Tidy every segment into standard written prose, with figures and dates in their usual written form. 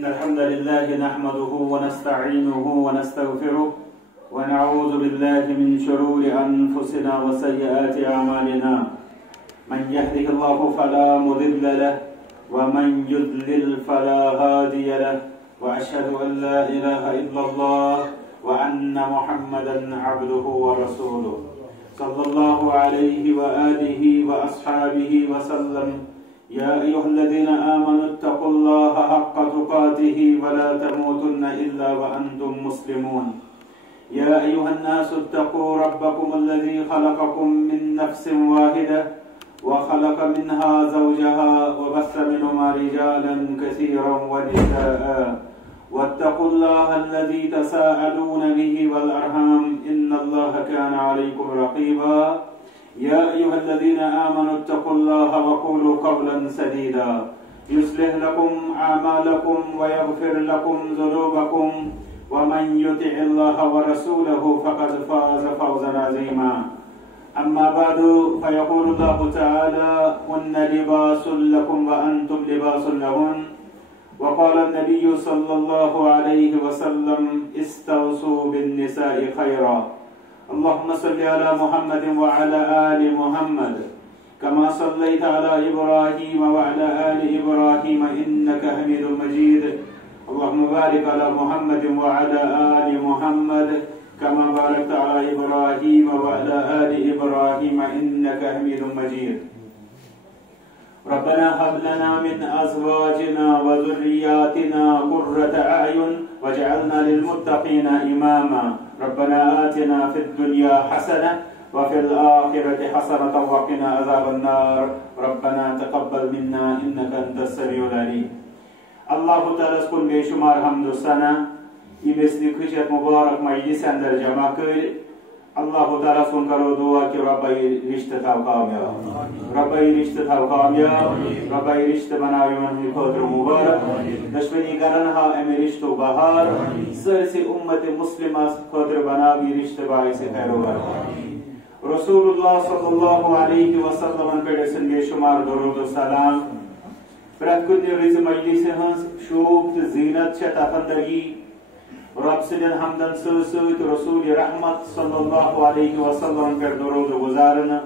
إن الحمد لله نحمده ونستعينه ونستغفره ونعوذ بالله من شرور أنفسنا وسيئات أعمالنا من يهده الله فلا مضل له ومن يضلل فلا هادي له وأشهد أن لا إله إلا الله وأن محمدا عبده ورسوله صلى الله عليه وآله وأصحابه وسلم يا أيها الذين آمنوا اتقوا الله حق تقاته ولا تموتن إلا وأنتم مسلمون يا أيها الناس اتقوا ربكم الذي خلقكم من نفس واحدة وخلق منها زوجها وبث منهما رجالا كثيرا ونساء واتقوا الله الذي تساءلون به والأرحام إن الله كان عليكم رقيبا يا أيها الذين آمنوا اتقوا الله وقولوا قولا سديدا يصلح لكم أعمالكم ويغفر لكم ذنوبكم ومن يطع الله ورسوله فقد فاز فوزا عظيما أما بعد فيقول الله تعالى هن لباس لكم وأنتم لباس لهن وقال النبي صلى الله عليه وسلم استوصوا بالنساء خيرا اللهم صل على محمد وعلى آل محمد كما صليت على إبراهيم وعلى آل إبراهيم إنك حميد مجيد اللهم بارك على محمد وعلى آل محمد كما باركت على إبراهيم وعلى آل إبراهيم إنك حميد مجيد ربنا هب لنا من أزواجنا وذرياتنا قرة أعين واجعلنا للمتقين إماما ربنا آتنا في الدنيا حسنة وفي الآخرة حسنة وقنا عذاب النار ربنا تقبل منا إنك أنت السميع العليم الله تعالى سكون بشمار حمد السنة يمسني خشيت مبارك مجلس اندر جمع كر الله تعالى سكون کرو دعا کہ ربی رشتہ تھا کامیاب ربی رشتہ تھا کامیاب ربی رشتہ بناوی من خاطر مبارک دشمنی کرنہا امی رشتہ بہار سرسی امت مسلمہ خاطر بناوی رشتہ باعث خیر و برکات رسول اللہ صلی اللہ علیہ وسلم پر بے شمار درود و سلام پرت کن رز مجلس ہنس شوب زینت چھ تفندگی رب سدن حمدن سوسوت رسول رحمت صلی اللہ علیہ وسلم پر درود گزارنا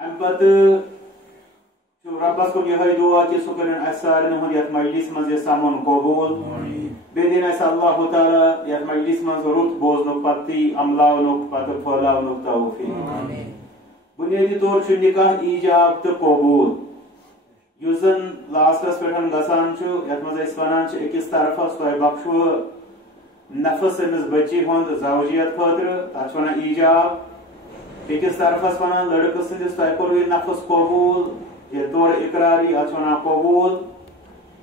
امپت ربس کو یہ دعا کہ سکن اسارن ہن یت مجلس مز سامون قبول بدین اس اللہ تعالی یت مجلس مز رت بوزن پتی عملاونو پت پھلاونو توفیق آمین بنیادی طور چھ نکاح ایجاب تو قبول یوزن لاسٹس پٹھن گسان چھ یت مز اس ونان چھ اکس طرفس تو بخشو نفس امس بچی ہند زوجیت خاطر تک ایجاب بیکس طرفس ونان لڑکہ سندس تہ کور نفس قبول یہ طور اقراری ات قبول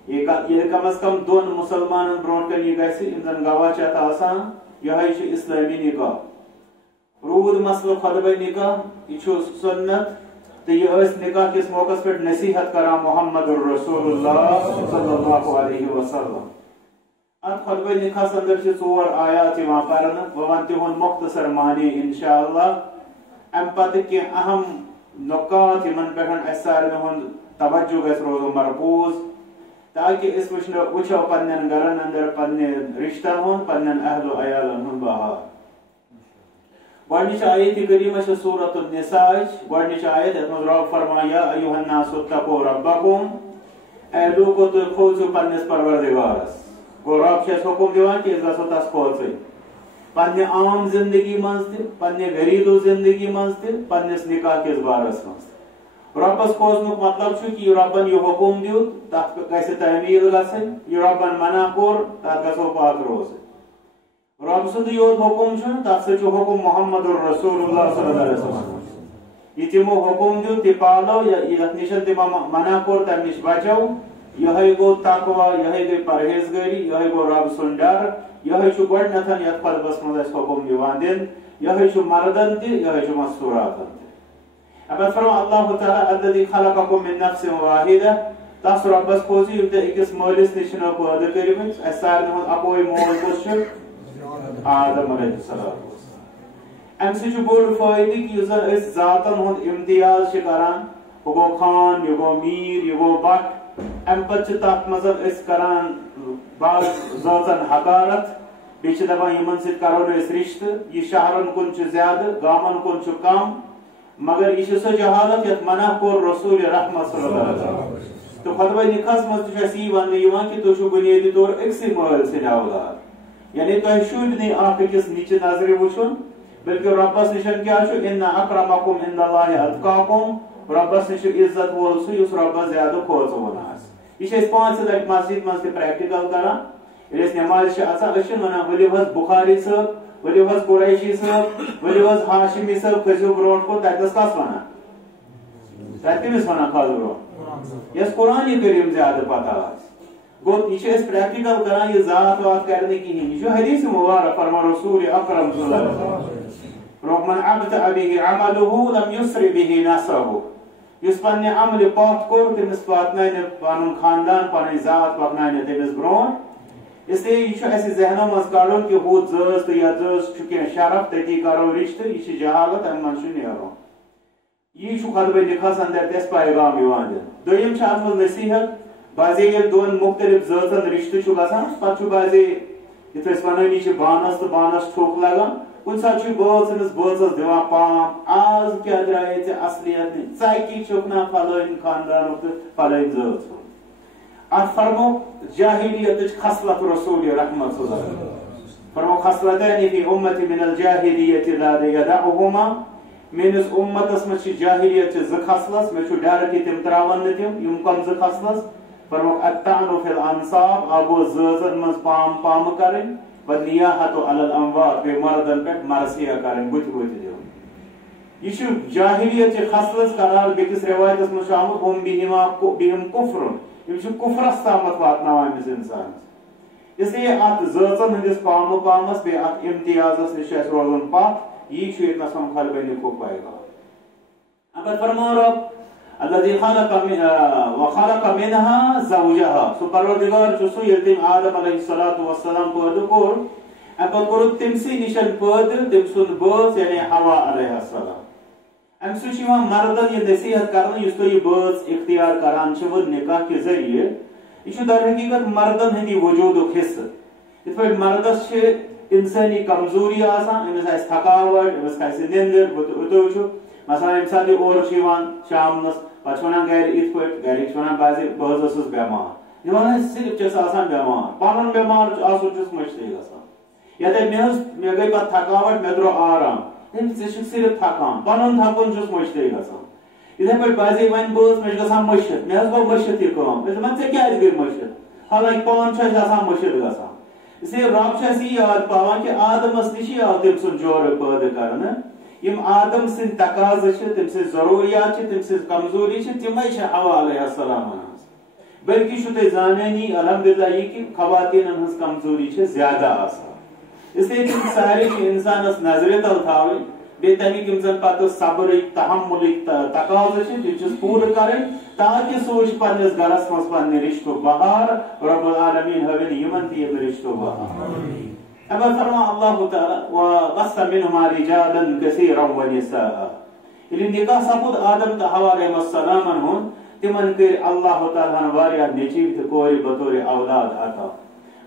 یہ کم از کم دون مسلمان برونٹ کن یہ گھس زن گواہ چھ آسان یہ اسلامی نکاح رود مسئلہ خطبہ نکاح یہ سنت تو یہ نکاح کس موقع پر نصیحت کرا محمد الرسول اللہ صلی اللہ علیہ وسلم ات خطبہ نکاح اندر ژور آیات کرنا بہن تہن مختصر معنی انشاءاللہ ام پتہ کی اہم نکات یمن پہ سارے ہند توجہ گھس روز مرکوز تاکہ اس وچھو پنن گرن اندر پنہ رشتہ ہند پنن اہل و عیالن ہند بہار گۄڈنِچ آیت کریمہ چھ سورۃ النساء گۄڈنِچ آیت یتھ منٛز رب فرمایا یا ایھا الناس اتقوا ربکم اے لوکو تُہۍ کھوژِو پننِس پروردگارس گو رب چھِ اَسہِ حکم دِوان کہ أسۍ گژھو تس کھوژٕنۍ پننہِ عام زندگی منٛز تہِ پننہِ گھریلوٗ زندگی منٛز تہِ پننِس نکاح کِس بارس منٛز رۄبس کھوژنُک مطلب چھُ کہ یہِ رۄبن یہِ حکم دیُت تتھ گژھِ تعمیٖل گژھٕنۍ یہِ رۄبن منع کوٚر تتھ گژھو پاک روزٕنۍ رب سند یوت حکم تر سو حکم محمد الرسول اللہ صلی اللہ علیہ وسلم یہ تمو حکم دیو تہ پالو یت نش تمو منع کور تم نش بچو یہ گو تقوی یہ گئی پرہیزگاری یہ گو رب سند ڈر یہ گۄڈنیتھ یت خطبس مز حکم دِوان دن یہ مردن تہ یہ مستوراتن تہ اب فرما اللہ تعالی الذی خلقکم من نفس واحدہ تس ربس کھوژِ یم تہ أکِس مٲلِس نش چھِ پٲدٕ کٔرمٕتۍ اسہِ سارنٕے ہُنٛد اکوے مول کُس چھُ آدم علیہ السلام ام سے بوڑ فائدہ کہ ذاتن ہند امتیاز کران یہ گو خان یہ گو میر یہ گو بٹ ام پتہ تات مزن اس کران بعض ذاتن حقارت بیچ دپان یمن سۭتۍ کرو نہٕ أسۍ رشتہٕ یہ شہرن کن چھُ زیادٕ گامن کن چھُ کم مگر یہ سۄ جہالت یتھ منع کوٚر رسول رحمت صلی اللہ علیہ وسلم تو خطبہ نکاحس مز تہ چھُ یہ وننہٕ یوان کہ تُہۍ چھِو بنیٲدی طور أکسٕے مٲلۍ سٕنٛدۍ اولاد یعنی تۄہہِ شُرۍ نہٕ اکھ أکِس نِچہِ نظرِ وٕچھُن بلکہ ربس نشن کیا چھُ ان اکرمکم عند اللہ اتقاکم ربس نش عزت وول سُہ یُس ربس زیادٕ کھوژوُن آسہِ یہ چھِ أسۍ پانٛژِ لٹہِ مسجد مز تہِ پریکٹِکل کران ییٚلہِ أسۍ نماز چھِ اژان أسۍ چھِنہٕ ونان ؤلِو حظ بخاری صٲب ؤلِو حظ قریشی صٲب ؤلِو حظ ہاشمی صٲب کھٔسِو برونٛٹھ کُن تتہِ ٲس کس ونان تتہِ کٔمِس ونان کھس برونٛٹھ یس قرآنِ کریم زیادٕ پتہ آسہِ گوٚو یہ چھِ أسۍ پریکٹِکل کران یہ ذات وات کرِ نہٕ کِہیٖنۍ یہ چھُ حدیث مبارک فرمان رسول اکرم صلی اللہ علیہ وسلم من ابتع به عمله لم يسر به نسبه یس پنہ عمل پتھ کوٚر تٔمِس واتنایہِ نہٕ پنُن خاندان پنٕنۍ ذات پکنایہِ نہٕ تٔمِس برونٛٹھ اسلیے یہ چھُ اسہِ ذہنو منٛز کڑُن کہ ہُہ زٲژ تہٕ یتھ زٲژ چھُ کینٛہہ شرف تٔتی کرو رشتہٕ یہ چھِ جہالت امہِ منٛز چھُ نیرُن یی چھُ خطبہ نکاحس اندر تہِ اسہِ پیغام یِوان دِنہٕ دوٚیِم چھِ اتھ منٛز نصیحت بعضے ییٚلہِ دۄن مختلف ذٲژن رشتہٕ چھُ گژھان پتہٕ چھُ بعضے یتھ أسۍ ونان یہِ چھِ بانس تہٕ بانس ٹھوٚک لگان کُنہِ ساتہٕ چھُ بٲژ أمِس بٲژس دِوان پام آز کیٛاہ درٛایے ژےٚ اصلیت نہٕ ژٕ کی چھُکھ نا فلٲنۍ خاندانُک تہٕ فلٲنۍ ذٲژ ہُنٛد اتھ فرمو جاہلیتٕچ خصلت رسول رحمت صلی اللہ علیہ وسلم فرمو خصلتان فی امتی من الجاہلیت لا یدعہما میٲنِس اُمتس منٛز چھِ جاہلیت چہِ زٕ خصلت مےٚ چھُ ڈر کہِ تِم تراون نہٕ تِم یِم کم زٕ خصلت فرمو الطعن فی الانصاب ابو ذٲژن منٛز پام پامہٕ کرٕنۍ والنیاحۃ علی الاموات بیٚیہِ مردن پٮ۪ٹھ مرثیہ کرٕنۍ بُتھِ وُتھِ دیُن یہ چھُ جاہلیت چہِ خصلت قرار بیٚکِس رٮ۪وایتس منٛز چھُ آمُت ہوم بِہِم کُفرُن یِم چھِ کُفرس تامتھ واتناوان أمِس انسانس اسلیے اتھ ذٲژن ہٕنٛدِس پامہٕ پامس بیٚیہِ اتھ امتیازس نِش چھُ اسہِ روزُن پتھ یی چھُ ییٚتنس خطبہ نکاحُک پیغام اگر فرماو رب الذي وخلق منها زوجها سُہ پروردگار چھُ سُہ ییٚلہِ تٔمۍ آدم علیہ الصلوۃ والسلام پٲدٕ کوٚر امہِ پتہٕ کوٚرُکھ تٔمسٕے نِش پٲدٕ تٔمۍ سُنٛد بٲژ یعنی حوا علیہ السلام امہِ سۭتۍ چھُ یِوان مردن یہِ نصیحت کرنہٕ یُس تُہۍ یہِ بٲژ اختیار کران چھِوٕ نکاح کہِ ذٔریعہٕ یہ چھُ در حقیقت مردن ہٕنٛدی وجوٗدُک حصہٕ یِتھ پٲٹھۍ مردس چھِ انسٲنی کمزوری آسان أمِس آسہِ تھکاوٹ أمِس کھسہِ نیندٕر وُتو چھُ مثلاً ییٚمہِ ساتہٕ یہِ اورٕ چھُ یِوان شامنس پتہٕ چھِ ونان گرِ یِتھ پٲٹھۍ گرِکۍ چھِ ونان بازِ بہٕ حظ ٲسٕس بٮ۪مار یہِ ونان صرف چھَس آسان بٮ۪مار پنُن بٮ۪مار آسُن چھُس مٔشتٕے گژھان یا دپہِ مےٚ گٔے پتہٕ تھکاوٹ مےٚ درٛاو آرام ژٕ چھُکھ صرف تھکان پنُن تھکُن چھُس مٔشتٕے گژھان یِتھے پٲٹھۍ بازے وۄنۍ بٲژ مےٚ چھُ گژھان مٔشِتھ مےٚ حظ گوٚو مٔشِتھ یہِ کٲم أسۍ دپان ژےٚ کیازِ گٔے مٔشِتھ حالانکہِ پانہٕ چھُ اسہِ آسان مٔشِتھ گژھان اسلیے رب چھُ اسہِ یہِ یاد پاوان کہ آدمس نِشی آو تٔمۍ سُنٛد جورٕ پٲدٕ کرنہٕ یِم آدم سٕنٛدۍ تقاضہٕ چھِ تٔمۍ سٕنٛز ضروٗریات چھِ تٔمۍ سٕنٛز کمزوری چھِ تِمے چھِ حوا علیہ السلام بلکہ چھُو تۄہہِ زانٲنی الحمدللہ یہِ کہ خواتیٖنن ہٕنٛز کمزوری چھِ زیادٕ آسان اسلیے تِم سارے چھِ انسانس نظرِ تل تھاوٕنۍ بیٚیہِ تمیِکۍ یِم زن پتہٕ صبرٕکۍ تحملٕکۍ تقاضہٕ چھِ تِم چھِس پوٗرٕ کرٕنۍ تاکہ سُہ وٕچھِ پننِس گرس منٛز پننہِ رشتُک بہار رب العالمیٖن ہٲوِن یِمن تہِ ییٚمہِ رشتُک بہار اگر فرما اللہ تعالیٰ وبث منہما رجالا کثیرا ونساء ییٚلہِ نکاح سپُد آدم تہٕ حوا علیہم السلامن ہُنٛد تِمن کٔرۍ اللہ تعالیٰ ہن واریاہ نیٚچِو تہٕ کورِ بطورِ اولاد عطا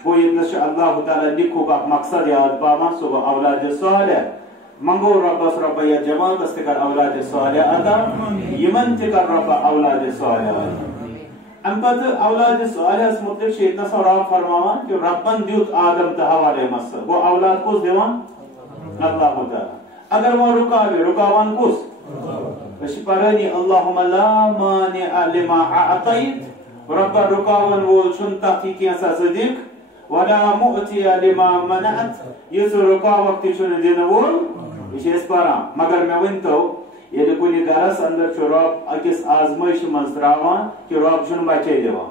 گوٚو ییٚتنس چھُ اللہ تعالیٰ نکاحُک اکھ مقصد یاد پاوان سُہ گوٚو اولادِ صالح منگو ربس رۄبا یتھ جماعتس تہِ کر اولادِ صالح عطا یِمن تہِ کر رۄبا اولادِ صالح عطا امہِ پتہٕ اولادِ صالحس متعلق چھُ ییٚتنس رب فرماوان کہ ربن دیُت آدم تہٕ حوا علیہم السلام گوٚو اولاد کُس دِوان اللہ تعالیٰ اگر وۄنۍ رُکاوِ رُکاوان کُس أسۍ چھِ پرٲنی اللہُمَ لا مانع لما اعطیت رۄبا رُکاون وول چھُنہٕ تتھ یہِ کینٛژھا ژٕ دِکھ ولا مؤتی لما منعت یہِ ژٕ رُکاوکھ تہِ چھُنہٕ دِنہٕ وول یہ چھِ أسۍ پران مگر مےٚ ؤنۍتو ییٚلہِ کُنہِ گرس اندر چھُ رب أکِس آزمٲیشہِ منٛز تراوان کہ رب چھُنہٕ بچے دِوان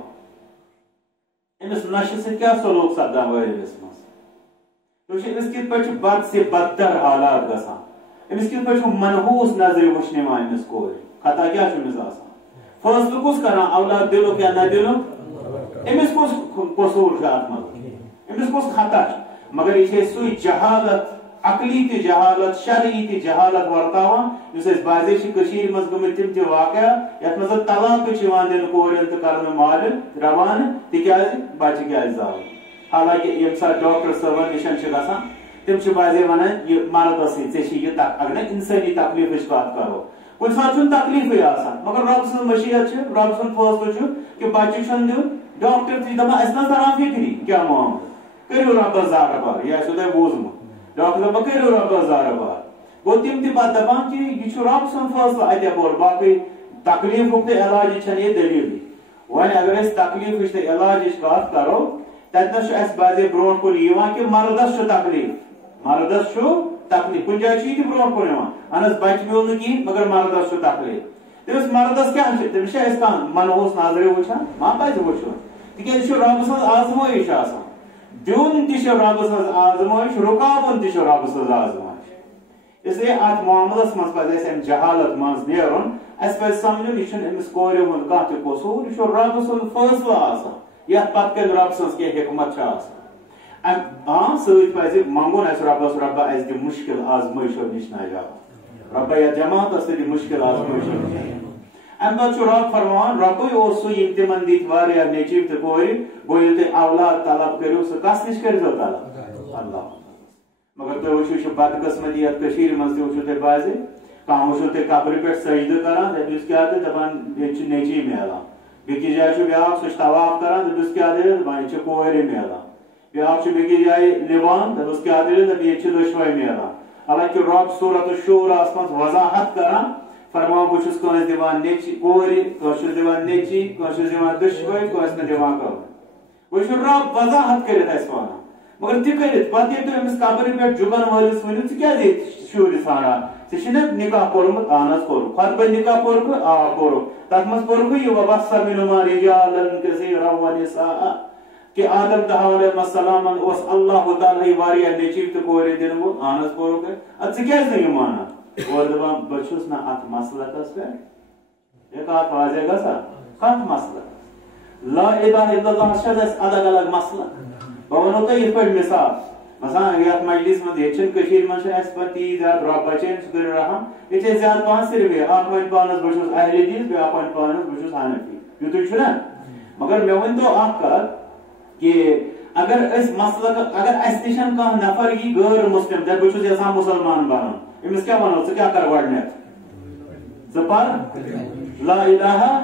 أمِس نشہِ سۭتۍ کیٛاہ سلوٗک سپدان وٲلِس منٛز تُہۍ وٕچھِو أمِس کِتھ پٲٹھۍ چھِ بد سے بدتر حالات گژھان أمِس کِتھ پٲٹھۍ چھُ منحوٗس نظرِ وٕچھنہٕ یِوان أمِس کورِ خطا کیٛاہ چھُ أمِس آسان فٲصلہٕ کُس کران اولاد دِلُک یا نہ دِلُک أمِس کُس قصوٗر چھُ اتھ منٛز أمِس کُس خطا چھُ مگر یہِ چھِ أسۍ سُے جہالت عقلی تی جہالت شرعی تی جہالت ورتاوان یس اس بازے چھ کشیر مز گمت تم تی واقعہ یت مز طلاق چھ یوان دن کورین تو کرن مالن روان تکیاز بچہ کیاز زاو حالانکہ یم سا ڈاکٹر صاحب نشان چھ گژھان تم چھ بازے ونان یہ مردس ژے چھ یہ اگر انسانی تکلیفچ کت کرو کن سات تکلیفی آسان مگر رب سن مشیت چھ رب سن فیصلہ چھ کہ بچہ چھن دیون ڈاکٹر تھی دپان اس نہ تران فکری کیا معاملہ کرو ربس زارہ بار یہ سو تہ بوزمت ڈاکٹر دپان کرو ربس زارہ بار گو تم تہ پتہ دپان کہ یہ چھ رب سن فیصلہ اتہ بول باقی تکلیفک تہ علاج چھن یہ دلیل وۄنۍ اگر اس تکلیفچ تہ علاجچ کت کرو تتنس اس بازے برونٹ کن یوان کہ مردس چھ تکلیف مردس چھ تکلیف کن جائے چھ برونٹ کن یوان انس بچ میول نہ کہین مگر مردس چھ تکلیف تمس مردس کیا تمس چھ اس کان منحوس نظر وچھان ما پزِ وچھن تکیاز چھ رب سن آزمائش آسان دیون تہ چھ رب سن آزمائش رکاون تہ چھ رب سن آزمائش اس لیے ات معاملس مز پزِ اس ام جہالت مز نیرن اس پزِ سمجھن یہ چھ امس کورِ ہند کانٛہہ تہ قصور یہ چھ رب سن فیصلہ آسان یتھ پتہ کن رب سن کی حکمت آسان ہاں ست پزِ منگن اس ربس ربا اس دی مشکل آزمائشو نش نجات ربا یا جماعت دی مشکل آزمائشو ام پتہ رب فرمان ربے اوس سُہ یم تمن دِتۍ واریاہ نیٚچِو تہٕ کورِ گوٚو ییٚلہِ تُہۍ اولاد طلب کٔرِو سُہ کس نِش کٔرۍزیٚو طلب اللہ مگر تُہۍ وٕچھِو چھُ بدقسمتی یتھ کٔشیٖرِ منٛز تہِ وٕچھِو تُہۍ بازِ کانٛہہ وٕچھِو تُہۍ قبرِ پٮ۪ٹھ سجدٕ کران دپیٚوس کیٛاہ تہٕ دپان ییٚتہِ چھُ نیٚچی میلان بیٚکِس جایہِ چھُ بیٛاکھ سُہ چھُ طواف کران دپیٚوس کیٛاہ دٔلیٖل دپان ییٚتہِ چھِ کورِ میلان بیٛاکھ چھُ بیٚکِس جایہِ لِوان دپیٚوس کیٛاہ دٔلیٖل دپان ییٚتہِ چھِ دۄشوے میلان حالانکہ رب صورت الشورس منٛز وضاحت کران فرمان بہٕ چھُس کٲنٛسہِ دِوان نیٚچی کورِ کٲنٛسہِ چھُس دِوان نیٚچی کٲنٛسہِ چھُس دِوان دۄشوے کٲنٛسہِ نہٕ دِوان کٲنٛسہِ وۄنۍ چھُ رب وضاحت کٔرِتھ اسہِ ونان مگر تہِ کٔرِتھ پتہٕ ییٚلہِ تُہۍ أمِس قبرِ پٮ۪ٹھ جُگن وٲلِس ؤنِو ژٕ کیٛازِ ییٚتہِ شُرۍ ژھانڈان ژےٚ چھُنا نکاح کوٚرمُت اہن حظ کوٚرُکھ خۄطبہٕ نکاح کوٚرکھٕ آ کوٚرُکھ تتھ منٛز کوٚرکھٕ یہِ وبصر منہما رجالن کثیرا ونساء کہ آدم تہٕ حوا علیہم السلامن اوس اللہ تعالیٰ واریاہ نیٚچِو تہٕ کورِ دِنہٕ وول اہن حظ کوٚرُکھ ادٕ ژٕ کیٛازِ نہٕ یہِ مانان اورٕ دپان بہٕ چھُس نہٕ اتھ مسلکس پٮ۪ٹھ یہ کتھ واضح گژھان کتھ مسلکس لا الہ الا اللہ چھِ اسہِ الگ الگ مسلک بہٕ ونو تۄہہِ یِتھ پٲٹھۍ مثال مثلاً یتھ مجلس منٛز ییٚتہِ چھِنہٕ کٔشیٖرِ منٛز چھِنہٕ اسہِ پتہٕ تیٖژ زیادٕ رۄب بچٲیِن سُہ کٔرِو رحم ییٚتہِ چھِ زیادٕ پہن صرف یہِ اکھ ونہِ پانس بہٕ چھُس اہلِ حدیٖث بیٛاکھ ونہِ پانس بہٕ چھُس حنفی یِتُے چھُنہ مگر مےٚ ؤنۍتو اکھ کتھ کہ اگر أسۍ مسلک اگر اسہِ نِش کانٛہہ نفر یی غٲر مسلم دپہِ بہٕ چھُس یژھان مُسلمان بنُن أمِس کیٛاہ ونو ژٕ کیٛاہ کر گۄڈٕنیتھ ژٕ پر لا الہ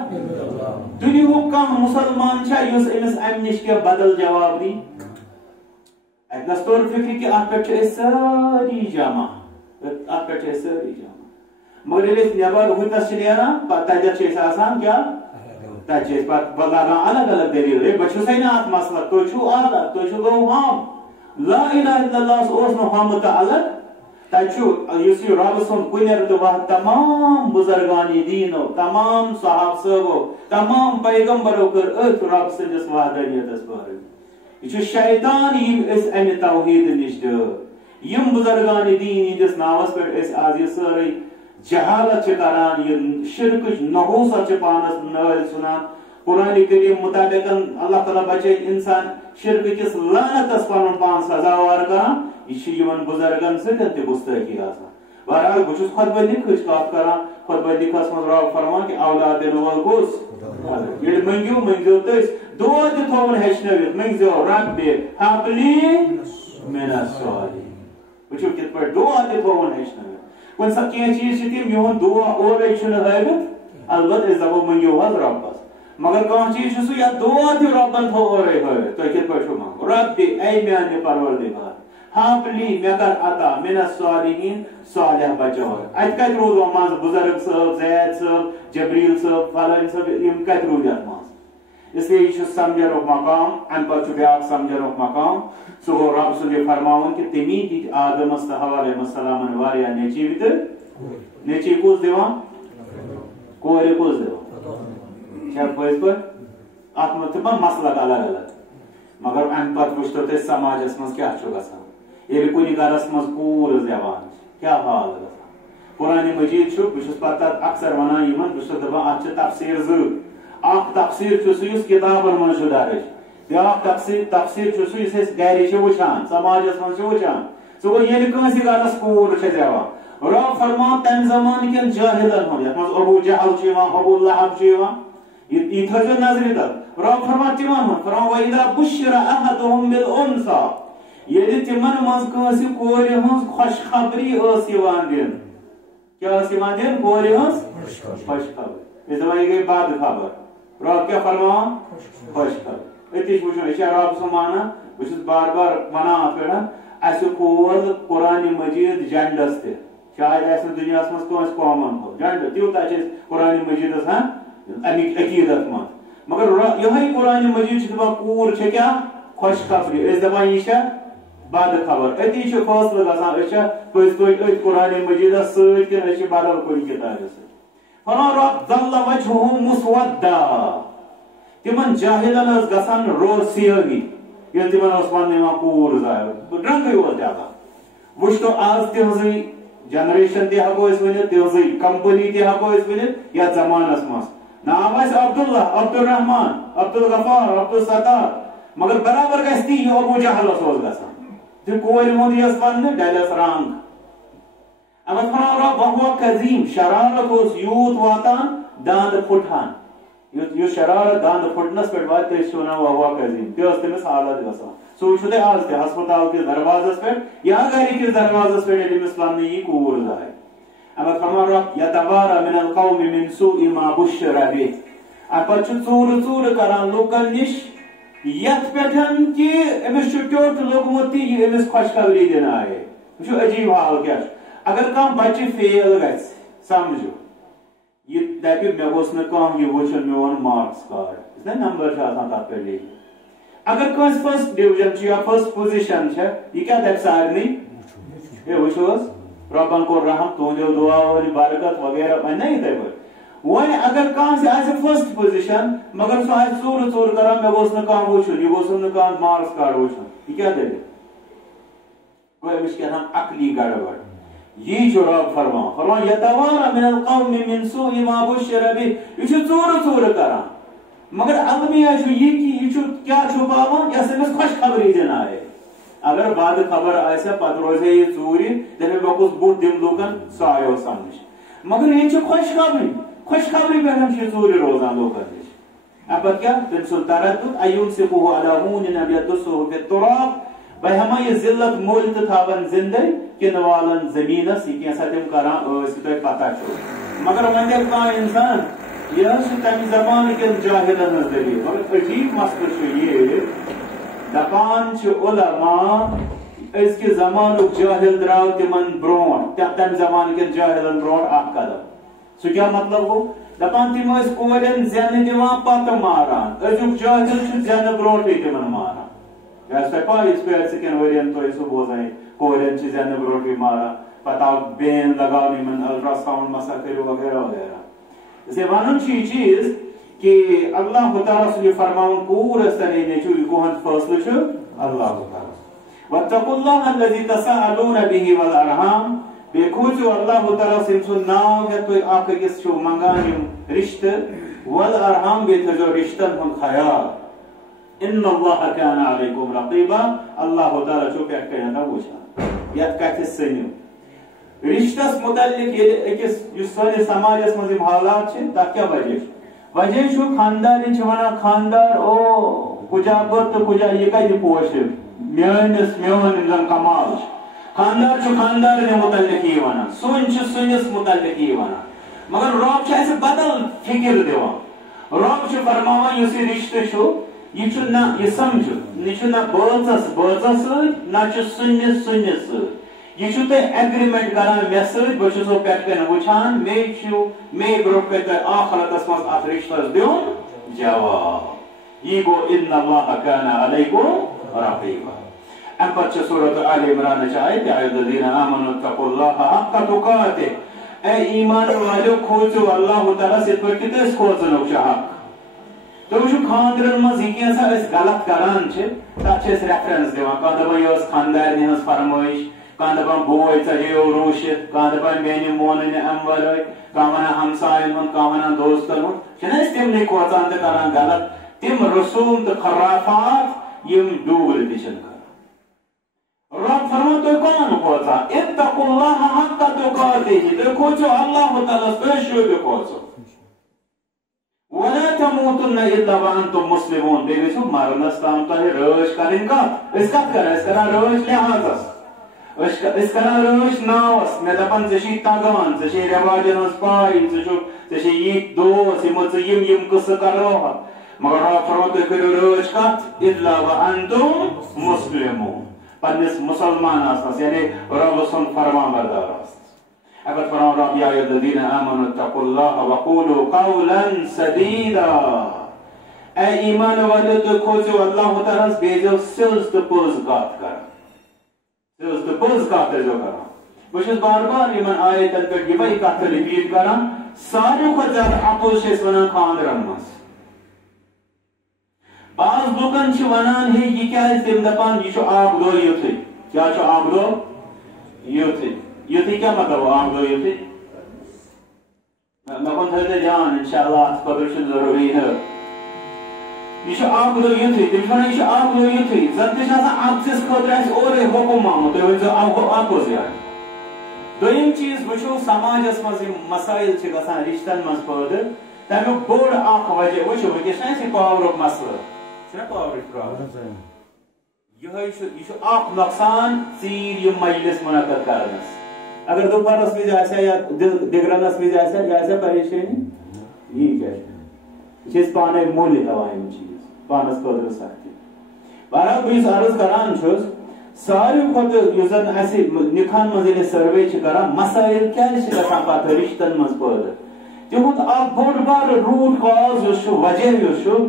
دُنیہُک کانٛہہ مُسلمان چھا یُس أمِس امہِ نِش کینٛہہ بدل جواب دی اتنس طور فکر کہ ات پہ ساری جمع ات پہ ساری جمع مگر ییٚلہِ نٮ۪بر ہُتس نیران پتہٕ تتٮ۪تھ آسان کیا تتہِ پتہٕ لگان الگ الگ دلیل ہے بہٕ چھُسے نہٕ اتھ مسلک تُہۍ چھُو الگ تُہۍ چھُو گوٚو ہم لا الہ الا اللہ اوس نہٕ ہم تہٕ الگ تتہِ چھُ یُس یہِ رۄبہٕ سُنٛد کُنیر تہٕ وحد تمام بُزرگانِ دیٖنو تمام صحاب صٲبو تمام پیغمبرو کٔر أتھۍ رۄب سٕنٛدِس وحدانیتس پٲرٕ یہ چھُ شیطان یم أسۍ امہِ توحید نِش ڈٲر یم بُزرگانِ دیٖن ہٕنٛدِس ناوس پٮ۪ٹھ أسۍ آز یہِ سٲرٕے جہالت چھِ کران یہِ شرکٕچ نحوست چھِ پانس نٲلۍ ژھُنان قرآن کریم مطابق اللہ تعالیٰ بچٲے انسان شرکہٕ کِس لعنتس پنُن پان سزاوار کران یہ چھِ یِمن بُزرگن سۭتۍ تہِ گُستٲخی آسان بہرحال بہٕ چھُس خۄطبہٕ نِکہٕچ کتھ کران خۄطبہٕ نِکہس منٛز رب فرمان کہ اولاد دِنہٕ وول کُس ییٚلہِ مٔنگِو مٔنگزیو تٔسۍ دعا تہِ تھوٚوُن ہیٚچھنٲوِتھ مٔنگزیو ربہِ ہب لی من الصالحین وٕچھِو کِتھ پٲٹھۍ دعا تہِ تھوٚوُن ہیٚچھنٲوِتھ کُنہِ ساتہٕ کینٛہہ چیٖز چھِ تِم یِہُنٛد دعا اورَے چھُنہٕ ہٲوِتھ البتہ أسۍ دپو مٔنگِو حظ رۄبس مگر کانٛہہ چیٖز چھُ سُہ یتھ دعا تہِ رۄبن تھوٚو اورَے ہٲوِتھ تُہۍ کِتھ پٲٹھۍ چھِو منگُن رب دِ اے میانہِ پروردگار ہب لی مےٚ کر عطا من الصالحین صالح بچاو اتہِ کتہِ روٗد وۄنۍ منٛزٕ بُزرگ صٲب زید صٲب جبریٖل صٲب فلٲنۍ صٲب یِم کتہِ روٗدۍ اتھ منٛز اس لیے یہ سمجھنُک مقام ام پتہٕ بیٛاکھ سمجھنُک مقام سُہ گوٚو رب سُنٛد یہِ فرماوُن کہ تمی دِتۍ آدمس تہٕ حوا علیہم السلامن واریاہ نیٚچِو تہٕ نیٚچی کُس دِوان کورِ کُس دِوان چھا پٔزۍ پٲٹھۍ اتھ منٛز تہِ ما مسلک الگ الگ مگر ام پتہٕ وٕچھتو تُہۍ سماجس منٛز کیٛاہ چھُ گژھان ییٚلہِ کُنہِ گرس منٛز کوٗر زٮ۪وان چھِ کیٛاہ حال گژھان قرآنِ مجیٖد چھُ بہٕ چھُس پتہٕ تتھ اکثر ونان یِمن بہٕ چھُس دپان اتھ چھِ تفسیٖر زٕ اکھ تفسیٖر چھُ سُہ یُس کتابن منٛز چھُ درٕج بیٛاکھ تفسیٖر چھُ سُہ یُس أسۍ گرِ چھِ وٕچھان سماجس منٛز چھِ وٕچھان سو یہ کنس گرس کور زیوان رب فرمان تم زمان کن جاہلن ہند یت مز ابو جہل ابو لہب یہ تھو نظر تک رب فرمان تمن ہند فرمان وَإِذَا بُشِّرَ أَحَدُهُم بِالْأُنثىٰ ییٚلہِ تمن مز کٲنٛسہِ کورِ ہٕنٛز خۄشخبری ٲس یِوان دِنہٕ کیٛاہ ٲس یِوان دِنہٕ کورِ ہٕنٛز خۄشخبری أسۍ دپان یہِ گٔے بد خبر رب کیٛاہ فرمان خۄشخبر أتی چھِ وٕچھان أسۍ چھا رب سُنٛد مانان بہٕ چھُس بار بار ونان اتھ پٮ۪ٹھ اَسہِ کھول قرآنِ مجیٖد جنڈس تہِ شاید آسہِ نہٕ دُنیاہس منٛز کٲنٛسہِ قومن کھول جنڈ تیوٗتاہ چھِ أسۍ قرآنِ مجیٖدس امیِکۍ عقیٖدت منٛز مگر یِہوے قرآنِ مجیٖد چھِ دپان کوٗر چھےٚ کیٛاہ خۄشخبری أسۍ دپان یہِ چھےٚ بد خبر أتی چھُ فٲصلہٕ گژھان أسۍ چھا پٔزۍ پٲٹھۍ أتھۍ قرآنِ مجیٖدس سۭتۍ کِنہٕ أسۍ چھِ بدل کُنہِ کِتابہِ سۭتۍ فرمان رب ظل وجهه مسودا تمن جاہلن ٲس گژھان سیٲہی ییٚلہِ تمن اوس وننہٕ یِوان کوٗر زایو رنگٕے اوس ڈلان وٕچھ تو آز تہنٛزٕے جنریشن تہِ ہٮ۪کو أسۍ ؤنِتھ تہنٛزٕے کمپنی تہِ ہٮ۪کو أسۍ ؤنِتھ یتھ زمانس منٛز ناو آسہِ عبداللہ عبدالرحمان عبدالغفار عبدالستار مگر برابر گژھِ تی یہِ ابو جہلس اوس گژھان تہِ کورِ ہُنٛد یۄس وننہٕ ڈلٮ۪س رنگ اگر فرمان رب وہو قدیم شرارت اوس یوٗت واتان داند پھٹان یُس شرارت داند پھٹنس پٮ۪ٹھ واتہِ تٔسۍ چھِ ونان وہو قدیم تہِ ٲس تٔمِس حالت گژھان سُہ وٕچھو تُہۍ آز تہِ ہسپتال کِس دروازس پٮ۪ٹھ یا گرِ کِس دروازس پٮ۪ٹھ ییٚلہِ أمِس وننہٕ یی کوٗر زاے اگر فرمان رب یتوارا من القوم من سوء ما بشر به اَمہِ پتہٕ چھُ ژوٗرٕ کران لُکن نِش یتھ پٮ۪ٹھ کہِ أمِس چھُ ٹیوٚٹھ لوٚگمُت تہِ یہِ أمِس خۄشخبری دِنہٕ آیے وٕچھو عجیٖب حال کیٛاہ چھُ اگر کانٛہہ بچہِ فیل گژھِ سمجھو یہ دپہِ مےٚ گوٚژھ نہٕ کانٛہہ یہِ وٕچھُن میون مارکس کارڈ یُس نمبر چھُ آسان تتھ پٮ۪ٹھ لیکھِتھ اگر کٲنٛسہِ فٔسٹ ڈِوِجن چھُ یا فٔسٹ پُزِشن چھےٚ یہِ کیٛاہ دپہِ سارنٕے ہے وٕچھو حظ رۄبن کوٚر رحم تُہنٛدیو دُعاو أنۍ برکت وغیرہ وۄنۍ نہ یِتھے پٲٹھۍ وۄنۍ اگر کٲنٛسہِ آسہِ فٔسٹ پُزِشن مگر سُہ آسہِ ژوٗرٕ کران مےٚ گوٚژھ نہٕ کانٛہہ وٕچھُن یہِ گوٚژھُم نہٕ کانٛہہ مارکس کارڈ وٕچھُن یہِ کیٛاہ دٔلیٖل گوٚو أمِس چھِ کیٛاہتام عقلی گڑبڑ یی چھُ رب فرمان یتوارا من القوم من سوء ما بشر به یہ چھُ ژوٗرٕ کران مگر المیہ چھُ یہِ کہِ یہِ چھُ کیٛاہ چھُپاوان یۄس أمِس خۄشخبری دِنہٕ آیے اگر بد خبر آسہِ ہا پتہٕ روزِ ہے یہِ ژوٗرِ دپہِ بہٕ کُس بُتھ دِمہٕ لُکن سُہ آیو سمجھ مگر یہِ چھُ خۄشخبری پٮ۪ٹھ چھِ یہِ ژوٗرِ روزان لُکن نِش اَمہِ پتہٕ کیٛاہ تٔمۍ سُنٛد تردُد ایمسکه علی ہون ام یدسه فی التراب بہٕ ہٮ۪ما یہِ ذلت مٔلۍ تہٕ تھاون زندے کِنہٕ والن زٔمیٖنس یہِ کینٛژھا تِم کران ٲسۍ یہِ تۄہہِ پتہ چھو مگر وۄنۍ دپہِ کانٛہہ انسان یہِ حظ چھُ تمہِ زمانہٕ کٮ۪ن جاہلن ہٕنٛز دٔلیٖل مگر عجیٖب مسلہٕ چھُ یہِ دپان چھِ علما أزکہِ زمانُک جٲہل درٛاو تِمن برونٛٹھ تمہِ زمانہٕ کٮ۪ن جاہلن برونٛٹھ اکھ قدم سُہ کیٛاہ مطلب گوٚو دپان تِم ٲسۍ کورٮ۪ن زینہٕ دِوان پتہٕ ماران أزیُک جٲہل چھُ زینہٕ برونٛٹھٕے تِمن ماران یہِ آسہِ تۄہہِ پاے یِژھ پھِرِ أزکٮ۪ن ؤرین تۄہہِ سُہ بوزان کورٮ۪ن چھِ زینہٕ برونٛٹھٕے ماران پتہٕ آو بین لگاونہٕ یِمن الٹرا ساؤنڈ مسا کٔرِو وغیرہ وغیرہ اسے ونُن چھُ یہِ چیٖز کہ اللہ تعالیٰ سُنٛد یہِ فرماوُن کوٗر ٲسۍتن یا نیٚچوٗ یہِ کُہُنٛد فٲصلہٕ چھُ اللہ تعالیٰ واتقوا الله الذي تساءلون به والارحام بیٚیہِ کھوٗژِو اللہ تعالیٰ سٕنٛدۍ سُنٛد ناو ہٮ۪تھ تُہۍ اکھ أکِس چھِو منگان یِم رشتہٕ والارحام بیٚیہِ تھٲیزیو رشتن ہُنٛد خیال ان اللہ کان علیکم رقیبا اللہ تعالیٰ چھُ پٮ۪ٹھ کَنٮ۪تھ وٕچھان یتھ کتھِ سٔنِو رشتس متعلق ییٚلہِ أکِس یُس سٲنِس سماجس منٛز یِم حالات چھِ تتھ کیٛاہ وجہ چھُ وجہ چھُ خاندارٮ۪ن چھِ ونان خاندار او کُجا بہٕ تہٕ کُجا یہِ کتہِ پوشہِ میون یِم زن کمال چھُ خاندار چھُ خاندارنہِ متعلق یی ونان سُنۍ چھُ سُنِس متعلق یی ونان مگر رب چھُ اَسہِ بدل فکر دِوان رب چھُ فرماوان یُس یہِ رشتہٕ چھُ یہِ چھُ نہ یہِ سمجھو یہِ چھُ نہ بٲژس سۭتۍ نہ چھُ سُنِس سۭتۍ یہِ چھُ تۄہہِ ایگریمنٹ کران مےٚ سۭتۍ بہٕ چھُسو پٮ۪ٹھ کَنۍ وٕچھان مے برونٛٹھ کَنۍ تۄہہِ آخرتس منٛز اتھ رشتس دیُن جواب یہِ گوٚو ان اللہ کان علیکم رقیبا امہِ پتہٕ چھِ سورۃ آلِ عمرانٕچ آیت یا ایھا الذین آمنوا اتقوا اللہ حق تقاتہ اے ایمان والیو کھوژِو اللہ تعالیٰ یِتھ پٲٹھۍ کہِ تٔسۍ کھوژنُک چھُ حق تُہۍ وٕچھِو خاندرن منٛز یہِ کینٛژھا أسۍ غلط کران چھِ تتھ چھِ أسۍ ریفرنس دِوان کانٛہہ دپان یہِ ٲس خاندارنہِ ہٕنٛز فرمٲیش کانٛہہ دپان بوے ژَجیو روٗشِتھ کانٛہہ دپان میانہِ مونہٕ نہٕ امہِ ورٲے کانٛہہ ونان ہمساین ہُنٛد کانٛہہ ونان دوستن ہُنٛد چھِنہ أسۍ تِمنٕے کھوژان تہٕ کران غلط تِم رسوٗم تہٕ خرافات یِم ڈوٗرۍ تہِ چھِنہٕ کران رب فرمان تُہۍ کَمن فاتحه تو کھوچو اللہ تعالیٰ تو شوبہ کھوچو ولا تموتن الا وانتم مسلمون بیگے سو مرنس تام تو روش کرن کا اس کرا روش لحاظ اس کرا روش ناوس میں دپن ژےٚ تگان ژےٚ چھے رواجن ہٕنٛز پاے ژےٚ چھے یِتھ دوس یِمو ژٕ یِم قصہٕ کرنوہکھ مگر رب فرموو تُہۍ کٔرِو رٲچھ کتھ الا وانتم مسلمون پننس مسلمان آسنس یعنی رب سُنٛد فرمان بردار آسنس اگر فرمان رب یا ایھا الذین آمنوا اتقوا اللہ وقولوا قولا سدیدا اے ایمان والو تُہۍ کھوژِو اللہ تعالیٰ ہس بیٚیہِ ٲسۍزیو سیٚود تہٕ پٔز کتھ کران سیٚود تہٕ پٔز کتھ ٲسۍزیو کران بہٕ چھُس بار بار یِمن آیتن پٮ۪ٹھ یِمے کتھٕ رِپیٖٹ کران ساروی کھۄتہٕ زیادٕ اپوز چھِ أسۍ ونان خاندرن منٛز بعض لُکن چھِ ونان ہے یہِ کیازِ تِم دپان یہِ چھُ اکھ دۄہ یُتھُے کیاہ چھُ اکھ دۄہ یُتھُے یُتھُے کیاہ مطلب اکھ دۄہ یُتھُے مےٚ کُن تھٲیِو تُہۍ دیان انشاءاللہ اتھ خٲطرٕ چھُ ضروٗری یہِ چھُ اکھ دۄہ یُتھُے تِم چھِ ونان یہِ چھُ اکھ دۄہ یُتھُے زن تہِ چھُ آسان اکژِس خٲطرٕ اسہِ اورے حُکم آمُت تُہۍ ؤنۍزیو اپوز یاد دوٚیِم چیٖز وٕچھو سماجس منٛز یِم مسٲیل چھِ گژھان رشتن منٛز پٲدٕ تمیُک بوٚڑ اکھ وجہ وٕچھو وٕنکیٚس چھُنہ اَسہِ یہِ پاورُک مسلہٕ چھُنہ پاورٕچ پرابلم یِہوے چھُ یہِ چھُ اکھ نۄقصان ژیٖرۍ یِم مجلس منعقد کرنس اگر دُپہرس وِزِ آسہِ یا دِگرنس وِزِ آسہِ یہِ آسہِ پریشٲنی یی کیٛاہ چھِ یہِ چھِ أسۍ پانے مٔلۍ ہٮ۪وان یِم چیٖز پانس خٲطرٕ سختی بہرحال بہٕ یُس عرض کران چھُس ساروی کھۄتہٕ یُس زن اسہِ نِکاحن منٛز ییٚلہِ سٔروے چھِ کران مسٲیل کیازِ چھِ گژھان پتہٕ رشتن منٛز پٲدٕ تِہُنٛد اکھ بوٚڑ بارٕ روٗٹ کاز یُس چھُ وجہ یُس چھُ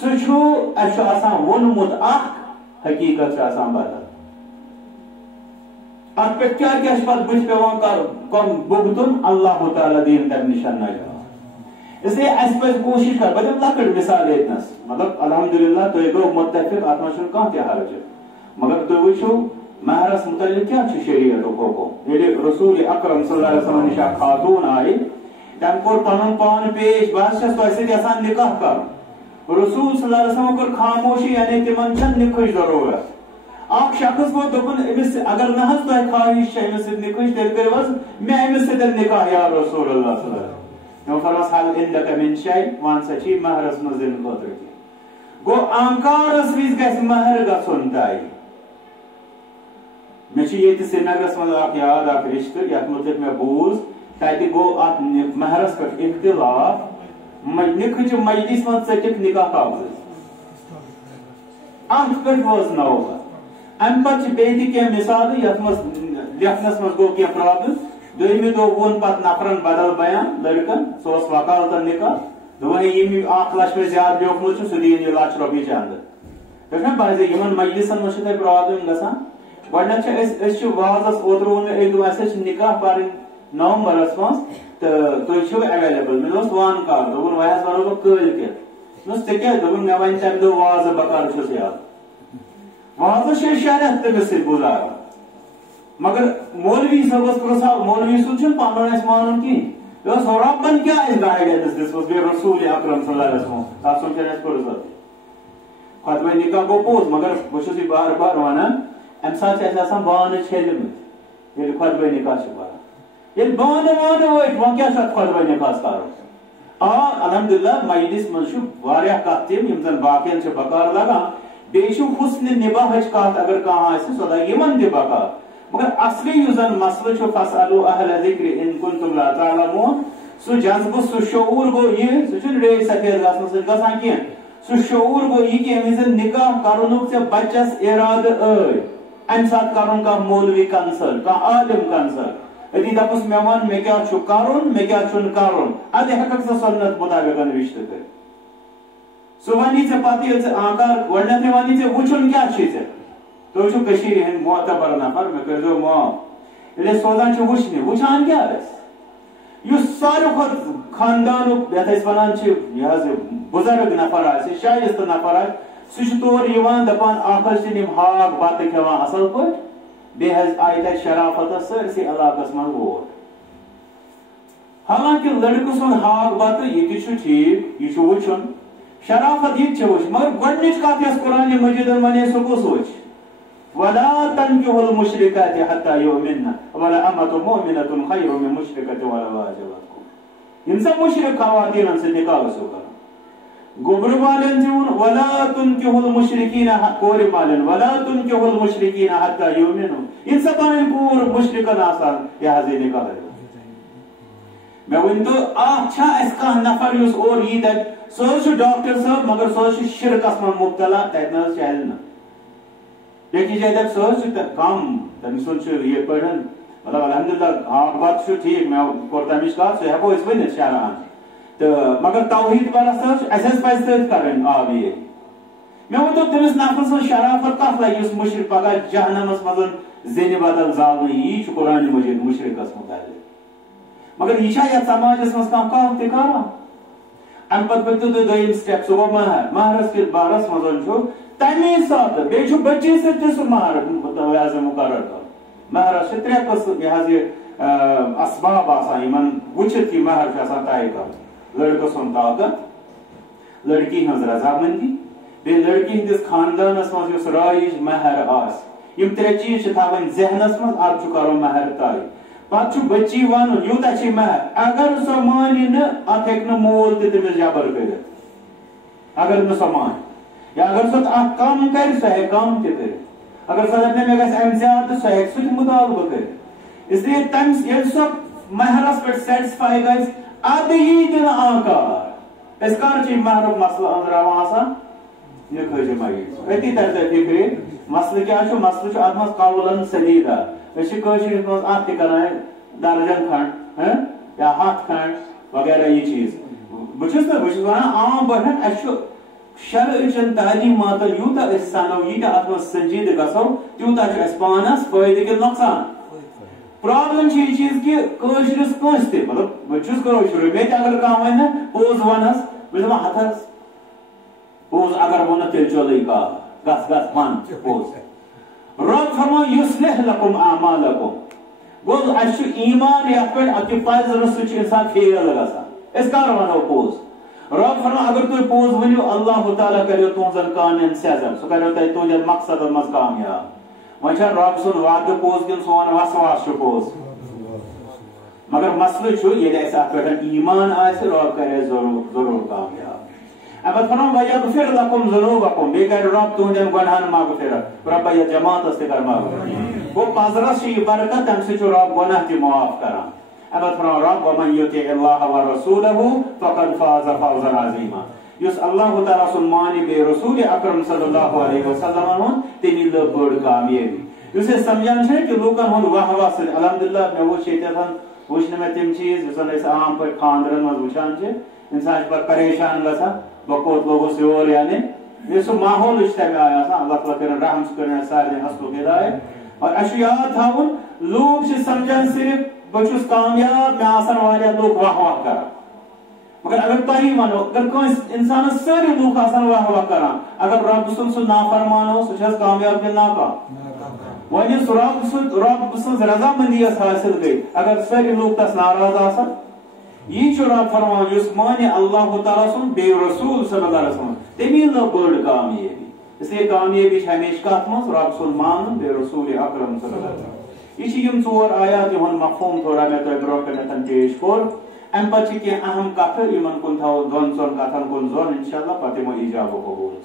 سُہ چھُ اسہِ چھُ آسان ووٚنمُت اکھ حقیقت چھِ آسان بدل اتھ پٮ۪ٹھ کیاہ کیاہ چھُ پتہٕ بٕتھِ پیوان بُگتُن اللہ تعالیٰ دِیِن تمہِ نِش نجات اس لیے اسہِ پزِ کوٗشش کرٕنۍ بہٕ دِمہٕ لۄکٕٹ مثال ییٚتنس مطلب الحمدللہ تُہۍ گوٚو مُتفِق اتھ منٛز چھُنہٕ کانٛہہ تہِ حرج مگر تُہۍ وٕچھِو مہرس متعلق کیاہ چھُ شریعتُک حُکم ییٚلہِ رسول اکرم صلی اللہ علیہ وسلم نِش اکھ خاتوٗن آیہِ تٔمۍ کوٚر پنُن پان پیش بہٕ حظ چھس تۄہہِ سۭتۍ یژھان نکاح کرُن رسول صلی اللہ علیہ وسلم کوٚر خاموشی یعنی تِمن چھنہٕ نِکاحٕچ ضروٗرت اکھ شخص ووت دوٚپُن أمِس اگر نہ حظ تۄہہِ خٲہِش چھِ أمِس سۭتۍ نِکاحٕچ تیٚلہِ کٔرِو حظ مےٚ أمِس سۭتۍ نکاح یا رسول اللہ صلی اللہ علیہ وسلم تِمو فرماس حل عندک من شیء وَن سا چھِ مہرس منٛز دِنہٕ خٲطرٕ کینٛہہ گوٚو آنکارس وِزِ گژھِ مہر گژھُن طے مےٚ چھُ ییٚتہِ سرینگرس منٛز اکھ یاد اکھ رشتہٕ یتھ مُتعلق مےٚ بوٗز تتہِ گوٚو اتھ مہرس پٮ۪ٹھ اختلاف نِکاحچہِ مجلس منٛز ژٔٹِکھ نکاح کاغذ اتھ پٮ۪ٹھ وٲژ نوبت امہِ پتہٕ چھِ بیٚیہِ تہِ کینٛہہ مثالہٕ یتھ منٛز لیکھنس منٛز گوٚو کینٛہہ پرابلم دوٚیمہِ دۄہ ووٚن پتہٕ نفرن بدل بیان لڑکن سُہ اوس وکالتن نکاح دوٚپُن ییٚمۍ 1 لچھ پٮ۪ٹھ زیادٕ لیوٗکھمُت چھُ سُہ دِیِن یہِ ₹1,00,000 چندٕ تۄہہِ چھُنہ پاے یِمن مجلسن منٛز چھِ تۄہہِ پرابلم گژھان گۄڈٕنیتھ چھِ أسۍ چھِ وازس اوترٕ ووٚن مےٚ أکۍ دوٚپ اَسہِ چھِ نکاح پرٕنۍ نومبرس منٛز تہٕ تُہۍ چھِو ایویلیبل مےٚ دوٚپُس وان کر دوٚپُن وۄنۍ حظ ونو بہٕ کٲلۍ کٮ۪تھ دوٚپُس ژےٚ کیٛاہ دوٚپُن مےٚ وَنہِ تمہِ دۄہ وازٕ بہٕ کر چھُس یاد وازس چھِ أسۍ 6 رٮ۪تھ تٔمِس سۭتۍ گُزاران مگر مولوی صٲبس پرٛژھو مولوی صٲب چھُنہٕ پنُن اسہِ مانُن کِہینۍ دوٚپُس رۄبن کیٛاہ آسہِ گایڈنس دِژمٕژ بیٚیہِ رسول اکرم صلی اللہ علیہ وسلم تتھ سُنٛد چھنہٕ اسہِ فرصت خۄطبہ نکاح گوٚو پوٚز مگر بہٕ چھُس یہِ بار بار ونان امہِ ساتہٕ چھِ اسہِ آسان بانہٕ چھٔلمٕتۍ ییٚلہِ خۄطبہ نکاح چھِ پران ییٚلہِ بانہٕ وانہٕ ؤتھۍ وۄنۍ کیٛاہ چھُ اتھ خۄطبہ نکاحس کرُن الحمدللہ مجلس منٛز چھُ واریاہ کتھ تِم یِم زن باقین چھِ بکار لگان بیٚیہِ چھُ حُسنِ نِباہٕچ کتھ اگر کانٛہہ آسہِ سۄ لگہِ یِمن تہِ بکار مگر اصلی یُس زن مسلہٕ چھُ فاسألوا اہل ذکر ان کنتم لا تعلمون سُہ جذبہٕ سُہ شعوٗر گوٚو یہِ سُہ چھُنہٕ ریٚہہ سفید گژھنہٕ سۭتۍ گژھان کینٛہہ سُہ شعوٗر گوٚو یہِ کہِ ییٚمہِ وِزِ نکاح کرنُک ژےٚ بچس ارادٕ ٲے امہِ ساتہٕ کرُن کانٛہہ مولوی کنسلٹ کانٛہہ عالم کنسلٹ أتی دپُس مےٚ وَن مےٚ کیٛاہ چھُ کرُن مےٚ کیٛاہ چھُنہٕ کرُن اَدٕ ہٮ۪ککھ ژٕ سُنت مُطابق رشتہٕ کٔرِتھ سُہ ونی ژےٚ پتہٕ ییٚلہِ ژٕ آنکار گۄڈٕنیتھٕے ونی ژےٚ وٕچھُن کیٛاہ چھُے ژےٚ تُہۍ چھِو کٔشیٖرِ ہٕنٛدۍ معتبر نفر مےٚ کٔرۍزیو معاف ییٚلہِ أسۍ سوزان چھِ وٕچھنہِ وٕچھان کیٛاہ أسۍ یُس ساروی کھۄتہٕ خاندانُک یتھ أسۍ ونان چھِ یہِ حظ بُزرگ نفر آسہِ شایستہٕ نفر آسہِ سُہ چھُ تور یِوان دپان اکھ حظ چھِ یِم ہاکھ بتہٕ کھٮ۪وان اصل پٲٹھۍ بیٚیہِ حظ آیہِ تتہِ شرافتس سٲرسٕے علاقس منٛز ووٹ حالانکہِ لڑکہٕ سُنٛد ہاکھ بتہٕ یہِ تہِ چھُ ٹھیٖک یہِ چھُ وٕچھُن شرافت یہِ تہِ چھِ وٕچھُن مگر گۄڈٕنِچ کتھ یۄس قرآنِ مجیٖدن ونے سُہ کُس وٕچھ ولا تنكحوا المشركات حتى يؤمنن ولا أمة مؤمنة خير من مشركة ولا واجبكم. إنسان مشرك خواتين سے نکاح سو کرو. گبر والن تون ولا تنكحوا المشركين کور والن ولا تنكحوا المشركين حتى يؤمنوا. إنسان پانن کور مشرکان آسان یہ حضی نکاح ہے. میں ونتو چھا اس کا نفر یس اور یہ سو ڈاکٹر صاحب مگر سو شرکس من مبتلا تتنا چلنا. دیکھی جائے دب سو کم تم سن یہ پڑھن مطلب الحمدللہ آپ بات ٹھیک میں کور تمش کات سو ہیکو اس ونت شرعان تو مگر توحید والا سو اساس پاس تت کرن آب یہ میں ونتو تمس نفر سن شرافت کف لگی اس مشرک پگہ جہنمس مزن زین بدل زالنی یہ قرآن مجید مشرکس متعلق مگر یہ یا سماجس مز کم تہ کران ام پتہ پتہ دویم سٹیپ سو مہر مہرس کے بارس مزن چھو تمی سات بیچو بچی سے سو مہر متوازن مقرر کر مہرس سے ترے قسم یہ اسباب آسان یمن وچھت کی مہر آسان طے کر لڑکہ سن طاقت لڑکی ہنز رضامندی بے لڑکی ہندس خاندانس مز یس رائج مہر آس یم ترے چیز تھاون ذہنس مز اب چھ کرو مہر طے پتہ بچی ون یوتا چھ مہر اگر سو مانی نہ ات ہیک نہ مول تہ تمس جبر کرت اگر نہ سو مان یا اگر سو ات کم کر سو ہے کم تہ کر اگر سو دپنے میں گژھِ امہ زیادہ سو ہے سو مطالبہ کر اس لیے تمس یل سو مہرس پہ سیٹسفائی گژھِ اد یہ دن آکار اس کر چھ مہرک مسئلہ اندراوان آسان یہ کھج مائی اتی تر فکر مسئلہ کیا چھ مسئلہ چھ ات مز قولن سدیدہ اس کشیر مز ات تہ کران درجن کھنڈ یا ہاتھ کھنڈ وغیرہ یہ چیز بچس ونان عام پہ اس شرعچن تعلیمات یوتا اس سانو یہ ات مز سنجید گژھو تیوتا چھ اس پانس فائدہ کہ نقصان پرابلم چھ یہ چیز کہ کشرس کنس تہ مطلب بچس کشر مے تہ اگر کانٛہہ ونہ پوز ونس بہ دپان ہتھس پوز اگر ون تیل چلے کا گس گس ون پوز رب فرمان یصلح لکم اعمالکم گو اس ایمان یت پہ ات پز رس انسان فیل گژھان اس کر ونو پوز رب فرمان اگر تھی پوز ونو اللہ تعالیٰ کرو تہذن کامین سیزن سہ کرو تہ تہندین مقصد مز کامیاب وۄنۍ چھا رب سُنٛد وعدٕ پوز کِنہٕ سون وسواس چھُ پوز مگر مسئلہ چھُ ییٚلہِ اَسہِ اتھ پٮ۪ٹھ ایمان آسہِ رب کرِ ضرور کامیاب اب فرمان وَیَغْفِرْ لَكُمْ ذُنُوبَكُمْ بیٚیہِ کرِ رب تہندین گۄنہن مغفرت رب یتھ جماعتس تہِ کر مغفرت گوٚو پزرس چھِ یہِ برکت تمہِ سۭتۍ چھُ رب گۄناہ تہِ معاف کران اب فرمان رب وَمَن يُطِعِ اللَّهَ وَرَسُولَهُ فَقَدْ فَازَ فَوْزًا عَظِيمًا یُس اللہ تعالیٰ سُنٛد مانہِ بیٚیہِ رسول اکرم صلی اللہ علیہ وسلم ہُنٛد تٔمی لٔب بٔڑ کامیٲبی یُس أسۍ سمجھان چھِ کہ لوٗکن ہُنٛد واہ واہ سۭتۍ الحمدللہ مےٚ وٕچھ ییٚتٮ۪تھ وٕچھ نہٕ مےٚ تِم چیٖز یُس زن أسۍ عام پٲٹھۍ خانٛدرن منٛز وٕچھان چھِ انسان چھُ پتہٕ پریشان گژھان بہٕ کوٚت لوگُس یور یعنی یہِ سُہ ماحول چھُ تمہِ آیہِ آسان اللہ تعالیٰ کٔرِنۍ رحم سُہ کٔرِنۍ سارنٕے اصلُک ہدایت اور اَسہِ چھُ یاد تھاوُن لوٗکھ چھِ سمجھان صرف بہٕ چھُس کامیاب مےٚ آسن واریاہ لوٗکھ واہ واہ کران مگر اگر تۄہہِ ونو اگر کٲنٛسہِ انسانس سٲری لوٗکھ آسن واہ واہ کران اگر رب سُنٛد سُہ نافرمان اوس سُہ چھِ حظ کامیاب کِنہٕ ناکام وۄنۍ یُس رب سٕنٛز رضامندی یۄس حٲصِل گٔے اگر سٲری لوٗکھ تس ناراض آسن یہ چھُ رب فرمان یُس مانہِ اللہ تعالیٰ سُنٛد بیٚیہِ رسول صلی اللہ علیہ وسلم تٔمی لٔب بٔڑ کامیٲبی اس لیے کامیٲبی چھِ ہمیشہ کتھ منٛز رب سُنٛد مانُن بیٚیہِ رسول اکرم صلی اللہ علیہ وسلم یہ چھِ یم ژور آیات یِہُنٛد مفہوٗم تھوڑا مےٚ تۄہہِ برونٛہہ کنٮ۪تھ پیش کوٚر امہِ پتہٕ چھِ کینٛہہ اہم کتھٕ یِمن کُن تھاوو دۄن ژۄن کتھن کُن زون انشاءاللہ پتہٕ دِمو ایجاب و قبوٗل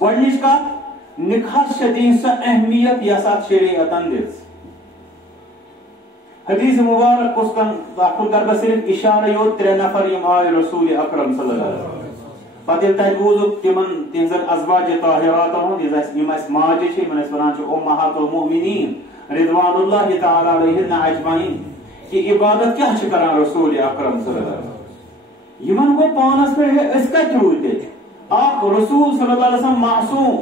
گۄڈنِچ کتھ نکاحس چھےٚ دِنۍ سۄ اہمیت یۄس اتھ شریعتن دِژ حدیث مبارک کُس کن تتھ کُن کر بہٕ صرف اشارٕ یوت ترٛےٚ نفر یِم آے رسول اکرم صلی اللہ علیہ وسلم پتہٕ ییٚلہِ تتہِ بوٗزُکھ تِمن تِہنٛزن ازواجِ طاہراتن ہُنٛد یِم اسہِ ماجہِ چھِ یِمن أسۍ ونان چھِ امہات المؤمنین رضوان اللہ تعالیٰ علیہن اجمعین کہ عبادت کیا چھ کران رسول اکرم صلی اللہ علیہ وسلم یمن گو پانس پہ اس کت روٗدۍ تیٚلہِ اکھ رسول صلی اللہ علیہ وسلم معصوم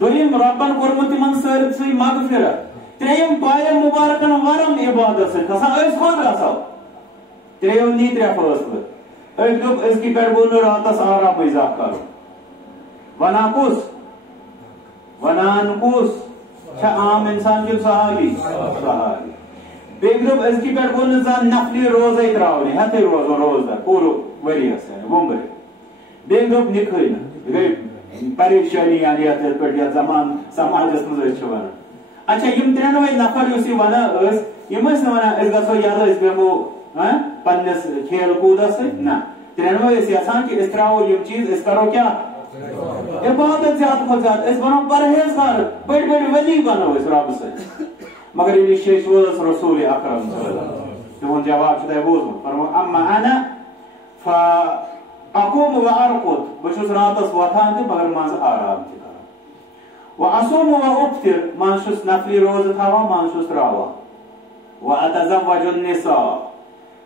دوٚیِم ربن کوٚرمُت تِمن سٲرسٕے مغفرت ترٛیٚیِم پایَن مُبارکن ورم عبادت سۭتۍ کھسان أسۍ کوٚت گژھو ترٛیٚیو نی ترٛےٚ فٲصلہٕ أکۍ دوٚپ أزکہِ پٮ۪ٹھ گوٚو نہٕ راتس آرامٕے زانٛہہ کرُن ونان کُس چھا عام اِنسان کِنہٕ صحابی بیٚیہِ دوٚپ أزکہِ پٮ۪ٹھ گوٚو نہٕ زانٛہہ نفلی روزے ترٛاوٕنۍ ہٮ۪تھٕے روزو روزدار پوٗرٕ ؤرۍیس وُمبرِ بیٚیہِ دوٚپ نِکھٕے نہٕ یہِ گٔے پریشانی یا زمان سماجس مز ونان اچھا یم ترنوے نفر اس ونان یم ونان گھو یل بیمو پنس کھیل کودس نا ترنوے یسان کہ ترو یم چیز کرو کیا عبادت زیادہ کھت زیادہ بنو پرہیزگار بڑ بڑ ولی بنو رب ست مگر یہ شیش وولس رسول اکرم صلی اللہ علیہ وسلم تہن جواب تہ بوزمت فرمو اما انا فاقوم وارقد بچس راتس وتھان تہ مگر مز آرام تہ کران واصوم وافطر من چھس نفلی روز تھاوان من چھس تراوان واتزوج النساء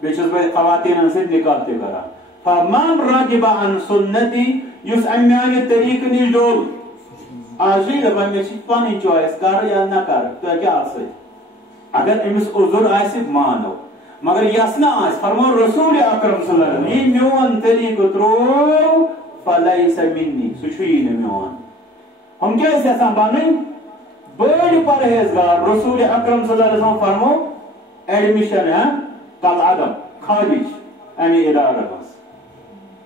بیچس بہ خواتین ست نکاح تہ کران فمن رغب عن سنتی یس امیان طریق نش ڈول آج دپان مے پن چوائس کر یا نہ کر تو کیا اگر امس عذر مانو مگر یس نا فرمو رسول اکرم صلی اللہ علیہ وسلم یہ میون طریق ترو فلیس منی سچھی نہ میون ہم کیا یژھان بنن بڑ پرہیزگار رسول اکرم صلی اللہ علیہ وسلم فرمو ایڈمیشن کل عدم خارج یعنی ادارہ بس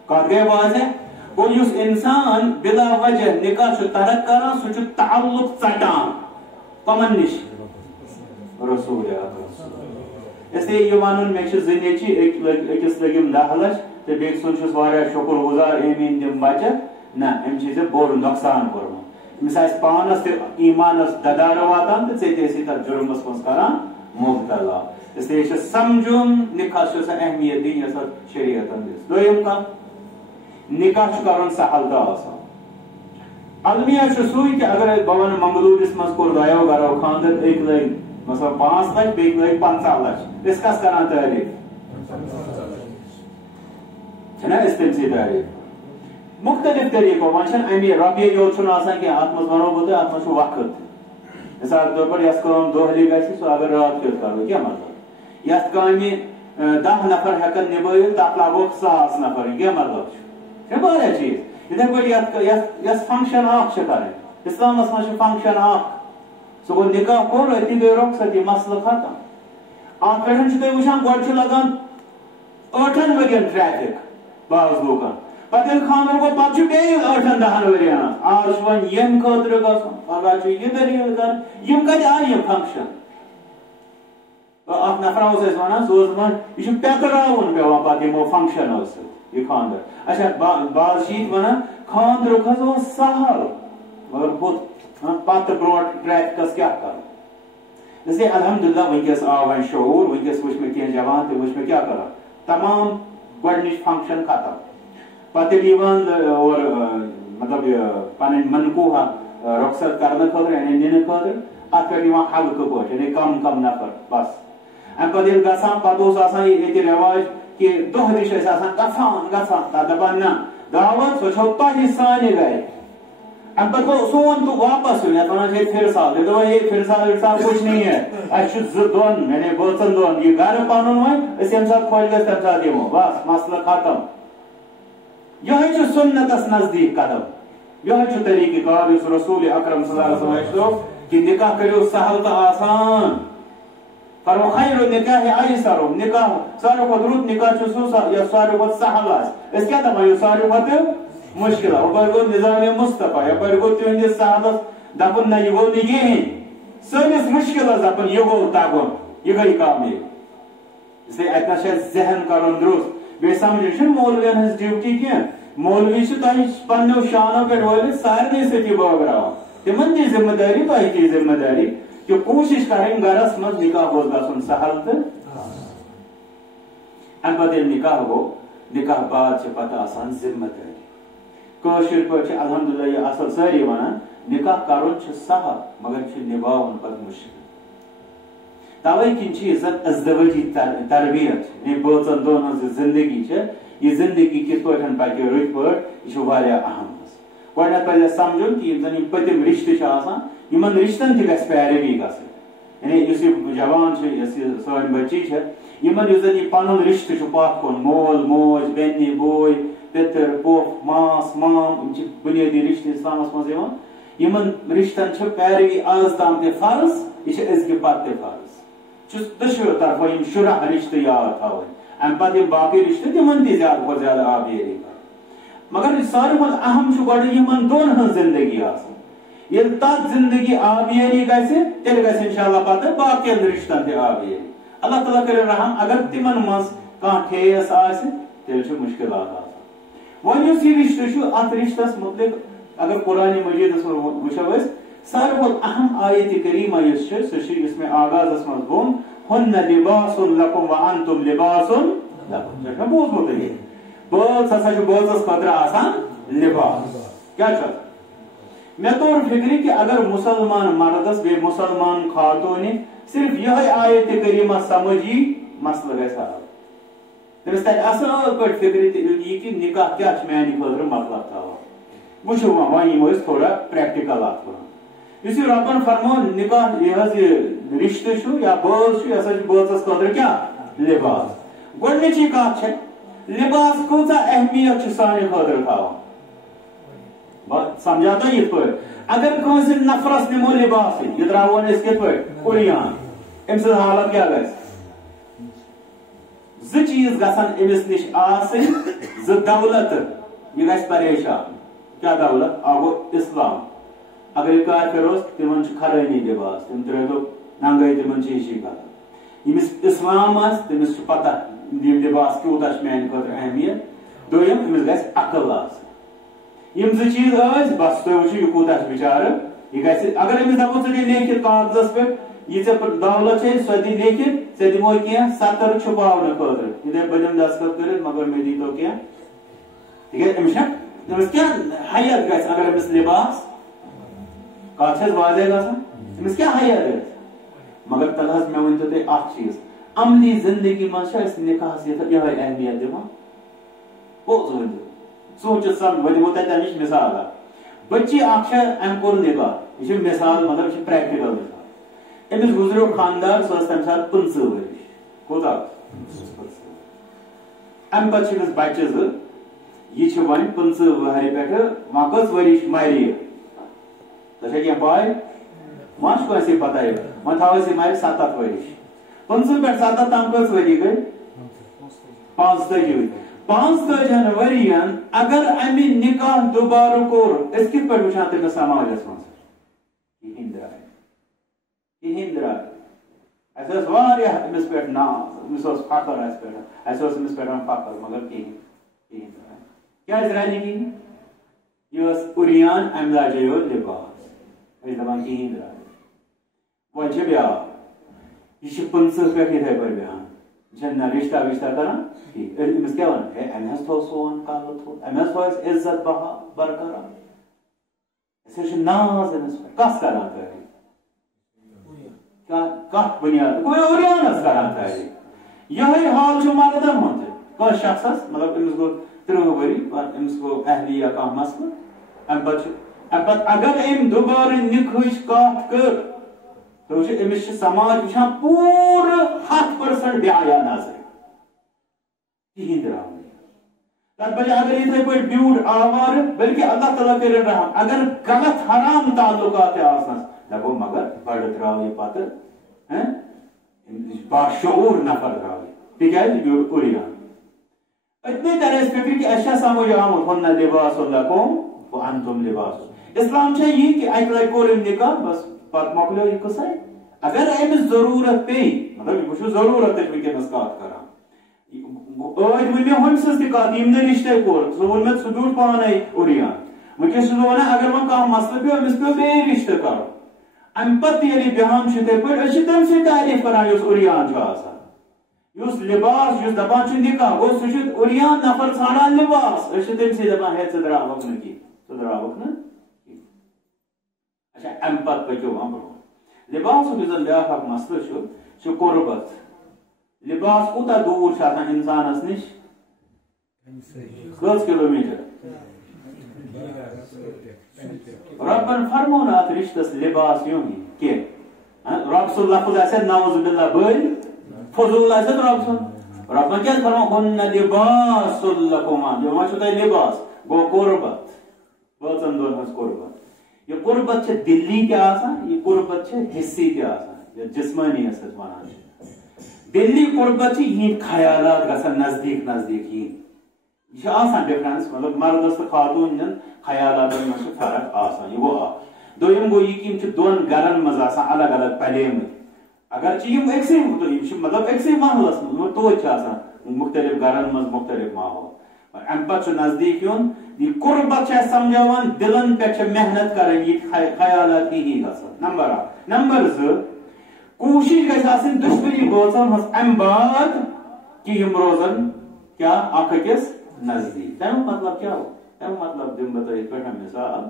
کت گئی واضح گو اس انسان بلا وجہ نکاح ترک کران سہ تعلق ژٹان کمن نش رسول اکرم اس لیے یہ ون مے زنیچی اکس لگم 10 لچھ تو بیس سن شکر گزار امین دم بچہ نا ام چیز بوڑ نقصان کورمت امس پانس ایمانس ددار واتان تو ٹھیک تر جرمس مز کران مبتلا اس لیے سمجھن نکاح سا اہمیت دن یس شریعت دس دویم کت نکاح کرن سہل تو آسان المیہ سوئی کہ اگر بہ ون منگلورس مز کور دو گرو خاندر ایک لگ مثلا 5 لچھ بیک لگ 50 لچھ اس کس کران تعریف چھنا اس تم سی تعریف مختلف طریقوں ون چھن امی رۄپیہِ یوت چھُنہٕ آسان کینٛہہ اتھ منٛز ونو بہٕ تۄہہِ اتھ منٛز چھُ وقت مثال طور پر یس کٲم دۄہلی گژھِ سُہ اگر رات کیُتھ کرو کیٛاہ مطلب یتھ کامہِ 10 نفر ہٮ۪کن نِبٲوِتھ تتھ لاگوکھ 100 نفر کیٛاہ مطلب چھُ واریاہ چیٖز یِتھے پٲٹھۍ یس فنکشن اکھ چھِ کرٕنۍ اسلامس منٛز چھِ فنکشن اکھ سُہ گوٚو نکاح کوٚر أتی گٔے رۄخصت یہِ مسلہٕ ختم اتھ پٮ۪ٹھ چھِ تُہۍ وٕچھان گۄڈٕ چھُ لگان 8 ؤرین ٹریفک بعض لوٗکن پتہٕ ییٚلہِ خانٛدر گوٚو پتہٕ چھُ بیٚیہِ 8-10 ؤرین آز چھُ وۄنۍ ییٚمہِ خٲطرٕ گژھُن پگاہ چھُ یہِ دٔلیٖل کرٕنۍ یِم کتہِ آیہِ یِم فنکشن اکھ نفرا اوس اسہِ ونان سُہ اوس دپان یہِ چھُ پٮ۪تراوُن پیٚوان پتہٕ یِمو فنکشنو سۭتۍ یہِ خانٛدر اچھا بعض چھِ یِتہِ ونان خانٛدرُک حظ اوس سہل مگر ہُتھ پتہٕ برونٛٹھ ٹریفکس کیٛاہ کرُن اس لیے الحمدللہ ونکس آو وۄنۍ شعوٗر ونکس وٕچھ مےٚ کینٛہہ جوان تہِ وٕچھ مےٚ کیٛاہ کران تمام گۄڈنِچ فنکشن ختم پتہٕ ییٚلہِ یِوان اور مطلب پنٕنۍ منقوٗہا رۄخصت کرنہٕ خٲطرٕ یعنی نِنہٕ خٲطرٕ اتھ پٮ۪ٹھ یِوان ہلکہٕ پٲٹھۍ یعنی کم نفر بس امہِ پتہٕ ییٚلہِ گژھان پتہٕ اوس آسان ییٚتہِ رٮ۪واج کہ دۄہ تہِ چھِ أسۍ آسان گژھان تتھ دپان نہ دعوت سۄ چھو تۄہہِ سانہِ گرِ امہِ پتہٕ گوٚو سون تو واپس یُن یتھ ونان چھِ پھر سال یہ دپان یہ پھر سال کچھ نہیں ہے اسہِ چھُ 2 دۄن یعنی بٲژن دۄن یہِ گرٕ پنُن وۄنۍ أسۍ ییٚمہِ ساتہٕ خۄش گژھِ تمہِ ساتہٕ یِمو بس مسلہٕ ختم یہے چھُ سنتس نزدیٖک قدم یہے چھُ طریقہ کار یُس رسول اکرم صلی اللہ علیہ وسلم ہیٚچھنو کہ نکاح کٔرِو سہل تہٕ آسان فرمو خیر نکاح ایسر نکاح ساروی کھۄتہٕ رُت نکاح چھُ سُہ یۄس ساروی کھۄتہٕ سہل آسہِ أسۍ کیٛاہ دپان یُس ساروی کھۄتہٕ مشکل یپٲرۍ گوٚو نظام مصطفیٰ یپٲرۍ گوٚو تُہنٛدِس سہلس دپُن نہ یہِ گوٚو نہٕ کِہیٖنۍ سٲنِس مشکلس دپُن یہِ گوٚو تگُن یہِ گٔے کامیٲبی اس لیے اتنس چھُ اسہِ ذہن کرُن درست بیٚیہِ سمجھُن چھُنہٕ مولوین ہٕنٛز ڈیوٹی کینٛہہ مولوی چھُ تۄہہِ پننیو شانو پٮ۪ٹھ وٲلِتھ سارنٕے سۭتۍ یہِ بٲگراوان تِمن تہِ ذمہٕ دٲری تۄہہِ تہِ ذمہٕ دٲری کہ کوٗشش کرٕنۍ گرس منٛز نکاح گوٚژھ گژھُن سہل تہٕ امہِ پتہٕ ییٚلہِ نکاح گوٚو نکاح بعد چھِ پتہٕ آسان ذمہٕ دٲری کٲشِر پٲٹھۍ چھِ الحمدللہ یہِ اصل سٲری ونان نکاح کرُن چھُ سہل مگر چھُ نباوُن پتہٕ مشکل توے کِنۍ چھِ یہِ زن ازدوٲجی تربیت یعنی بٲژن دۄن ہٕنٛز زندگی چھِ یہ زندگی کِتھ پٲٹھۍ پکہِ رٕتۍ پٲٹھۍ یہِ چھُ واریاہ اہم گۄڈنیٚتھ پزِ اسہِ سمجھُن کہ یِم زن یِم پٔتِم رشتہٕ چھِ آسان یِمن رشتن تہِ گژھِ پیروی گژھٕنۍ یعنی یُس یہِ جوان چھُ یۄس یہِ سٲنۍ بچی چھِ یِمن یُس زن یہِ پنُن رشتہٕ چھُ پتھ کُن مول موج بیٚنہِ بوے پِتٕر پوٚپھ ماس مام یِم چھِ بُنیٲدی رشتہٕ اسلامس منٛز یِوان یِمن رشتن چھِ پیروی آز تام تہِ فرض یہِ چھِ أزکہِ پتہٕ تہِ فرض چھُ دۄشوٕیو طرفو یِم 10 رشتہٕ یاد تھاوٕنۍ امہِ پتہٕ یِم باقٕے رشتہٕ تِمن تہِ زیادٕ کھۄتہٕ زیادٕ آبیٲری کرٕنۍ مگر ساری کھت اہم گۄڈٕ یِمن دۄن ہٕنٛز زندگی آسان ییٚلہِ تتھ زندگی آبیٲری گژھِ تیٚلہِ گژھِ انشاءاللہ پتہٕ باقین رشتن تہِ آبیٲری اللہ تعالیٰ کٔرِنۍ رحم اگر تِمن منٛز کانٛہہ ٹھیس آسہِ تیٚلہِ چھِ مُشکلات آسان وۄنۍ یُس یہِ رشتہٕ چھُ اتھ رشتس متعلق اگر قرآن مجیدس منٛز وٕچھو أسۍ ساروی کھۄتہٕ اہم آیت کریمہ یُس چھِ سُہ چھِ یُس مےٚ آغازس منٛز ووٚن ہُنَّ لِباسٌ لَكُمْ وَأَنْتُمْ لِباسٌ لَكُمْ ژےٚ چھُنا بوٗزمُت یہِ بٲژ ہسا چھُ بٲژس خٲطرٕ آسان لِباس کیٛاہ چھُ مےٚ توٚر فِکرِ کہِ اگر مُسلمان مردس بیٚیہِ مُسلمان خاتوٗنہِ صرف یِہے آیت کریمہ سمجھ یی مسلہٕ گژھِ حل تٔمِس ترِ اصل پٲٹھۍ فِکرِ یہِ کہِ نکاح کیٛاہ چھُ میانہِ خٲطرٕ مطلب تھاوان وٕچھو وۄنۍ یِمو أسۍ تھوڑا پریکٹِکل اتھ کُن یُس یہِ رۄبن فرمو نکاح یہِ حظ یہِ رشتہٕ چھُ یا بٲژ چھُ یہِ ہسا چھُ بٲژس خٲطرٕ کیٛاہ لِباس گۄڈنِچی کتھ چھِ لباس کۭژاہ اہمیت چھِ سانہِ خٲطرٕ تھاوان سمجھا تۄہہِ یِتھ پٲٹھۍ اگر کٲنٛسہِ نفرس نِمو لباسٕے یہِ ترٛاوہون أسۍ کِتھ پٲٹھۍ اُریان أمۍ سٕنٛز حالت کیٛاہ گژھِ زٕ چیٖز گژھن أمِس نِش آسٕنۍ زٕ دولت یہِ گژھِ پریشان کیٛاہ دولت اکھ گوٚو اسلام اگر یہِ کافر اوس تِمن چھُ کھرٲنی لباس تِم ترٛٲوِو ننگے تِمن چھِ ہِشی کران ییٚمِس اسلام آسہِ تٔمِس چھُ پتہ یہِ لباس کوٗتاہ چھُ میانہِ خٲطرٕ اہمیت دوٚیِم أمِس گژھِ عقل آسٕنۍ یِم زٕ چیٖز ٲسۍ بس تُہۍ وٕچھِو یہِ کوٗتاہ چھُ بِچارٕ یہِ گژھِ اگر أمِس دپو ژٕ دِ لیکھِتھ کاغذس پٮ۪ٹھ یہِ ژےٚ دولت چھے سۄ دِ لیکھِتھ ژےٚ دِمو کینٛہہ سطر چھُپاونہٕ خٲطرٕ یہِ دپہِ بہٕ دِمہٕ دستخط کٔرِتھ مگر مےٚ دیٖتو کینٛہہ تِکیٛازِ أمِس چھا أمِس کیٛاہ حیت گژھِ اگر أمِس لباس کتھ چھَس واضح گژھان أمِس کیٛاہ حیت گژھِ مگر تل حظ مےٚ ؤنۍتو تُہۍ اکھ چیٖز عملی زندگی منٛز چھا أسۍ نکاحس یِہے اہمیت دِوان پوٚز ؤنۍتو سوٗنٛچِتھ سم بہٕ دِمو تۄہہِ تمِچ مثال اکھ بچی اکھ چھےٚ أمۍ کوٚر نکاح یہِ چھِ مثال مطلب یہِ چھِ پریکٹِکل مثال أمِس گُزریو خاندار سۄ ٲس تمہِ ساتہٕ 25 ؤرِش کوٗتاہ امہِ پتہٕ چھِ أمِس بچہِ زٕ یہِ چھِ وۄنۍ 25 وٕہرِ پٮ۪ٹھٕ وۄنۍ کٔژ ؤری چھِ مریٖڈ تۄہہِ چھا کینٛہہ پاے وۄنۍ چھُ کٲنٛسے پتہ وۄنۍ تھاو أسۍ یہِ مَرِ 7 ؤرِش 25 پٮ۪ٹھ 7 تام کٔژ ؤری گٔے 45 45 ؤرین اگر امہِ نکاح دُبارٕ کوٚر أسۍ کِتھ پٲٹھۍ وٕچھان تٔمِس سماجس منٛز کِہیٖنۍ درٛاے اَسہِ ٲس واریاہ أمِس پٮ۪ٹھ ناو أمِس اوس فخر اَسہِ پٮ۪ٹھ اَسہِ اوس أمِس پٮ۪ٹھ فخر مگر کِہیٖنۍ درٛاے کیٛازِ درٛاے نہٕ کِہیٖنۍ یہِ ٲس اُریان امہِ لاجیو لباس أسۍ دپان کِہیٖنۍ درٛاے وۄنۍ چھِ بیٛاکھ یہِ چھِ 25 پٮ۪ٹھ یِتھے پٲٹھۍ بیٚہوان یہِ چھےٚ نہ رشتہ وشتہ کران کِہیٖنۍ أمِس کیٛاہ وَنان ہے أمۍ حظ تھوٚو سون کلہٕ تھوٚد أمۍ حظ تھوٚو اَسہِ عزت بہا برقرار أسۍ حظ چھِ ناز أمِس پٮ۪ٹھ کس کران تعریٖف کتھ بُنیاد اُریانس کران تعریٖف یِہے حال چھُ مردن ہُنٛد تہِ کٲنٛسہِ شخصس مطلب أمِس گوٚو 30 ؤری پتہٕ أمِس گوٚو اہلی یا کانٛہہ مسلہٕ امہِ پتہٕ اگر أمۍ دُبارٕ نِکہٕچ کتھ کٔر تُہۍ وٕچھِو أمِس چھِ سماج وٕچھان پوٗرٕ 100% بے حیا نظرِ کِہیٖنۍ درٛاو نہٕ تتھ بجایہِ اگر یِتھے پٲٹھۍ بیوٗٹھ آوارٕ بلکہِ اللہ تعالیٰ کٔرِنۍ رحم اگر غلط حرام تعلقات تہِ آسنس دپو مگر بڑٕ درٛاو یہِ پتہٕ باشعوٗر نفر درٛاو یہِ تِکیٛازِ یہِ بیوٗٹھ اُریان اتنی تر اَسہِ فِکرِ کہِ اَسہِ چھا سمجھ آمُت ہُنَّ لِباسٌ لَكُمْ وَأَنْتُمْ لِباسٌ اسلام چھا یی کہِ اکہِ لٹہِ کوٚر أمۍ نکاح بس پتہٕ مۄکلیو یہِ قصے اگر أمِس ضروٗرت پیٚیہِ مطلب بہٕ چھُس ضروٗرتٕچ وٕنکیٚنس کتھ کران ٲدۍ ؤنۍ مےٚ ہُمہِ سٕنٛز تہِ کتھ ییٚمۍ نہٕ رشتے کوٚر سُہ ووٚن مےٚ سُہ بیوٗٹھ پانے اُریان وٕنکیٚس چھُس بہٕ ونان اگر وۄنۍ کانٛہہ مسلہٕ پیٚو أمِس پیٚو بیٚیہِ رشتہٕ کرُن امہِ پتہٕ ییٚلہِ یہِ بیٚہوان چھُ یِتھے پٲٹھۍ أسۍ چھِ تٔمۍ سٕے تعریٖف کران یُس اُریان چھُ آسان یُس لباس یُس دپان چھُ نکاح گوٚو سُہ چھُ اُریان نفر ژھانڈان لباس أسۍ چھِ تٔمۍ سٕے دپان ہے ژٕ درٛاوکھ نہٕ کینٛہہ ژٕ درٛاوکھ نہٕ کینٛہہ اچھا امہِ پتہٕ پٔکِو وۄنۍ برٛونٛٹھ لباسُک یُس زن بیٛاکھ اکھ مسلہٕ چھُ سُہ چھُ قربت لباس کوٗتاہ دوٗر چھُ آسان انسانس نِش کٔژ کِلوٗمیٖٹر رۄبن فرمو نہٕ اتھ رشتس لباس یُن کینٛہہ رۄب سُنٛد لفظ آسہِ نعوذ باللہ بٔلۍ فضوٗل آسہِ رۄب سُنٛد رۄبن کیٛازِ فرمو ہُنَّ لِباسٌ لَكُمْ وۄنۍ چھُو تۄہہِ لباس گوٚو قربت بٲژن دۄن ہٕنٛز قربت یہ قربت چھِ دِلی تہِ آسان یہ قربت چھِ حصی تہِ آسان یتھ جسمٲنی یس أسۍ ونان چھِ دِلی قربت چھِ یِہنٛدۍ خیالات گژھان نزدیٖک نزدیٖک یِہنٛدۍ یہ آسان ڈفرنس مطلب مردس تو خاتون خیالات مجھ فرق آسان یہ گو دویم گو یہ کہ دون گرن مز آسان الگ الگ پلیم اگرچہ یہ ایکسے مطلب ایکسے محلس مز توتہ مختلف گرن مز مختلف ماحول ام پتہ نزدیک یون یہ قربت سمجھاوان دلن پہ محنت کریں یہ خیالات ہی گھن نمبر 1 نمبر 2 کوشش گھس آسن دشمنی بوزن ہز ام بعد کہ یم روزن کیا اخ أکس نزدیک تمیک مطلب کیا ہو تمیک مطلب دم بہ تہ پہ مثال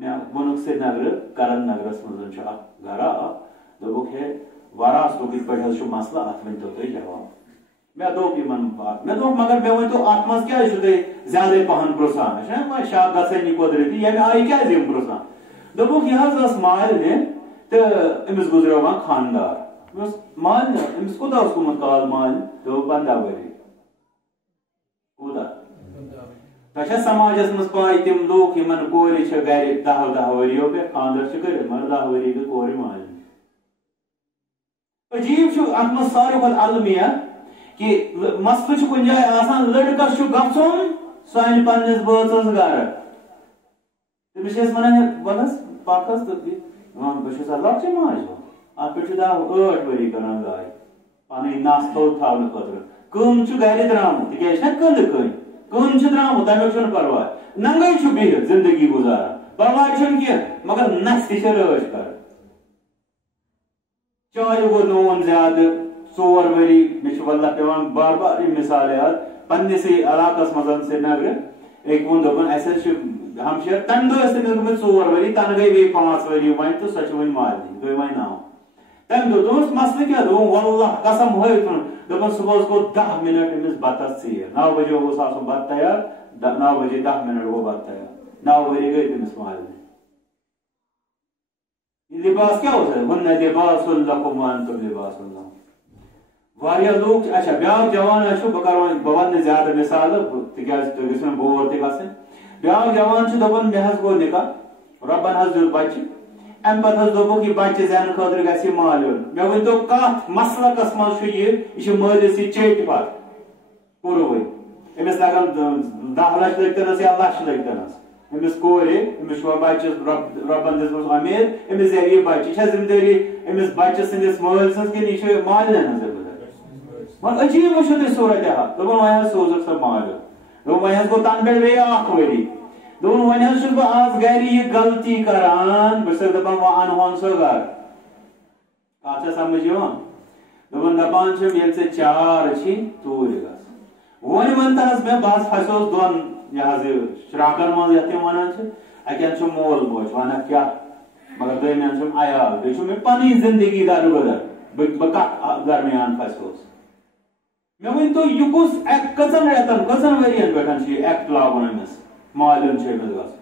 میں ونک سری نگر کرن نگرس مز گرا دوک ہے وراس لوگ پہ مسئلہ ات ون تو تھی جواب میں دوپ یمن بات میں دوپ مگر میں ون تو ات مز کیا تھی زیادہ پہن پرسان شاید گھنی قدرتی یمہ آئی کیا پرسان دوپک یہ مالنہ تو امس گزریو وہاں خاندار مالنہ امس کوتہ گومت کال مالنہ تو 15 ؤری کوتہ تہ سماجس مز پائی تم لوگ یمن کور گر 10 ؤریو پہ خاندر کر مگر 10 ؤری گئی کور مالنہ عجیب ات مز ساروی کھت المیہ کہ مسئلہ کن جائے آسان لڑکس گھن سانہ پنس بٲژس گر تمس ونان ولس پکس تو بہت لکچہ ماج ات پہ 8 ؤری کران گاڑی پن نس تھوٚد تھونہٕ خٲطرٕ کم گر درامت تکیاز کند کم درامت تمیک پرواے ننگے بہت زندگی گزاران پرواے کی مگر نس تہ رٲچھ کر چائے گو نون زیادہ 4 ؤری مے واللہ پیوان بار بار یہ مثال یاد پنس علاقس مز سری نگر ایک ون دپن اس ہمشیر تمہ دہ تمس گومت 4 ؤری تن گئی بیٚیہِ 5 ؤری ون تو سۄ چھِ وۄنۍ مالنی گٔے وۄنۍ 9 تمہ دہ دوٚپمس مسلہٕ کیٛاہ دوٚپُن واللہ قسم ہٲوِتھ دوٚپُن صبحس گوٚو 10 منٹ أمِس بتس ژیر 9 بجے گوٚژھ آسُن بتہٕ تیار 9 بجے 10 منٹ گوٚو بتہٕ تیار 9 ؤری گٔے تٔمِس مالنی یہ لباس کیا ہوتا ہے ون لباس لکم وانتم لباس لهم واریاہ لوگ اچھا بیاکھ جوان بہ ون زیادہ مثال تکیاز تُہۍ گٔژھِو بور تہِ گژھٕنۍ بیاکھ جوان دپان مے حظ گوٚو نکاح رۄبن حظ دیُت بچہ ام پتہٕ حظ دوٚپُکھ یہِ بچہ زینہٕ خٲطرٕ گژھِ یہِ مالیُن مےٚ ؤنۍتو کتھ مسلکس منٛز چھُ یہِ چھُ مٲلِس یہِ چیٚٹۍ پتہٕ پوٗرٕ أمِس لگن 10 لچھ لٔگتنس یا لچھ لٔگتنس امس کور امس بچہ ربن دس امید امس زیر یہ بچہ ذمہ داری امس بچہ سندس مال سن کہ یہ مالن ہن ذمہ داری عجیب وچھو تھی صورت حال دپن وۄنۍ سوزک سا مال وۄنۍ گو تن پہ بیٚیہِ 1 ؤری دپن وۄنۍ چھُس بہٕ آز گرِ یہ غلطی کران بہٕ چھُس دپان وۄنۍ انہون سۄ گر کتھ چھا سمجھ یِوان دپان دپان چھِم ییٚلہِ ژےٚ چار چھی توٗرۍ گژھ وۄنۍ ونتہس مےٚ بہٕ حظ پھسیوس دۄن یہ شراکن من یت ونان اکین مول موج ونان کیا مگر دمین عیال بیٚیہِ پنٕنۍ زندگی در بدر بہٕ کتھ درمیان پھسیوس مےٚ ؤنۍتو یہِ کُس کٔژن رٮ۪تن کٔژن ؤرین پٮ۪ٹھ یہِ ایکٹ لاگُن أمِس مالین چھُ أمِس گژھُن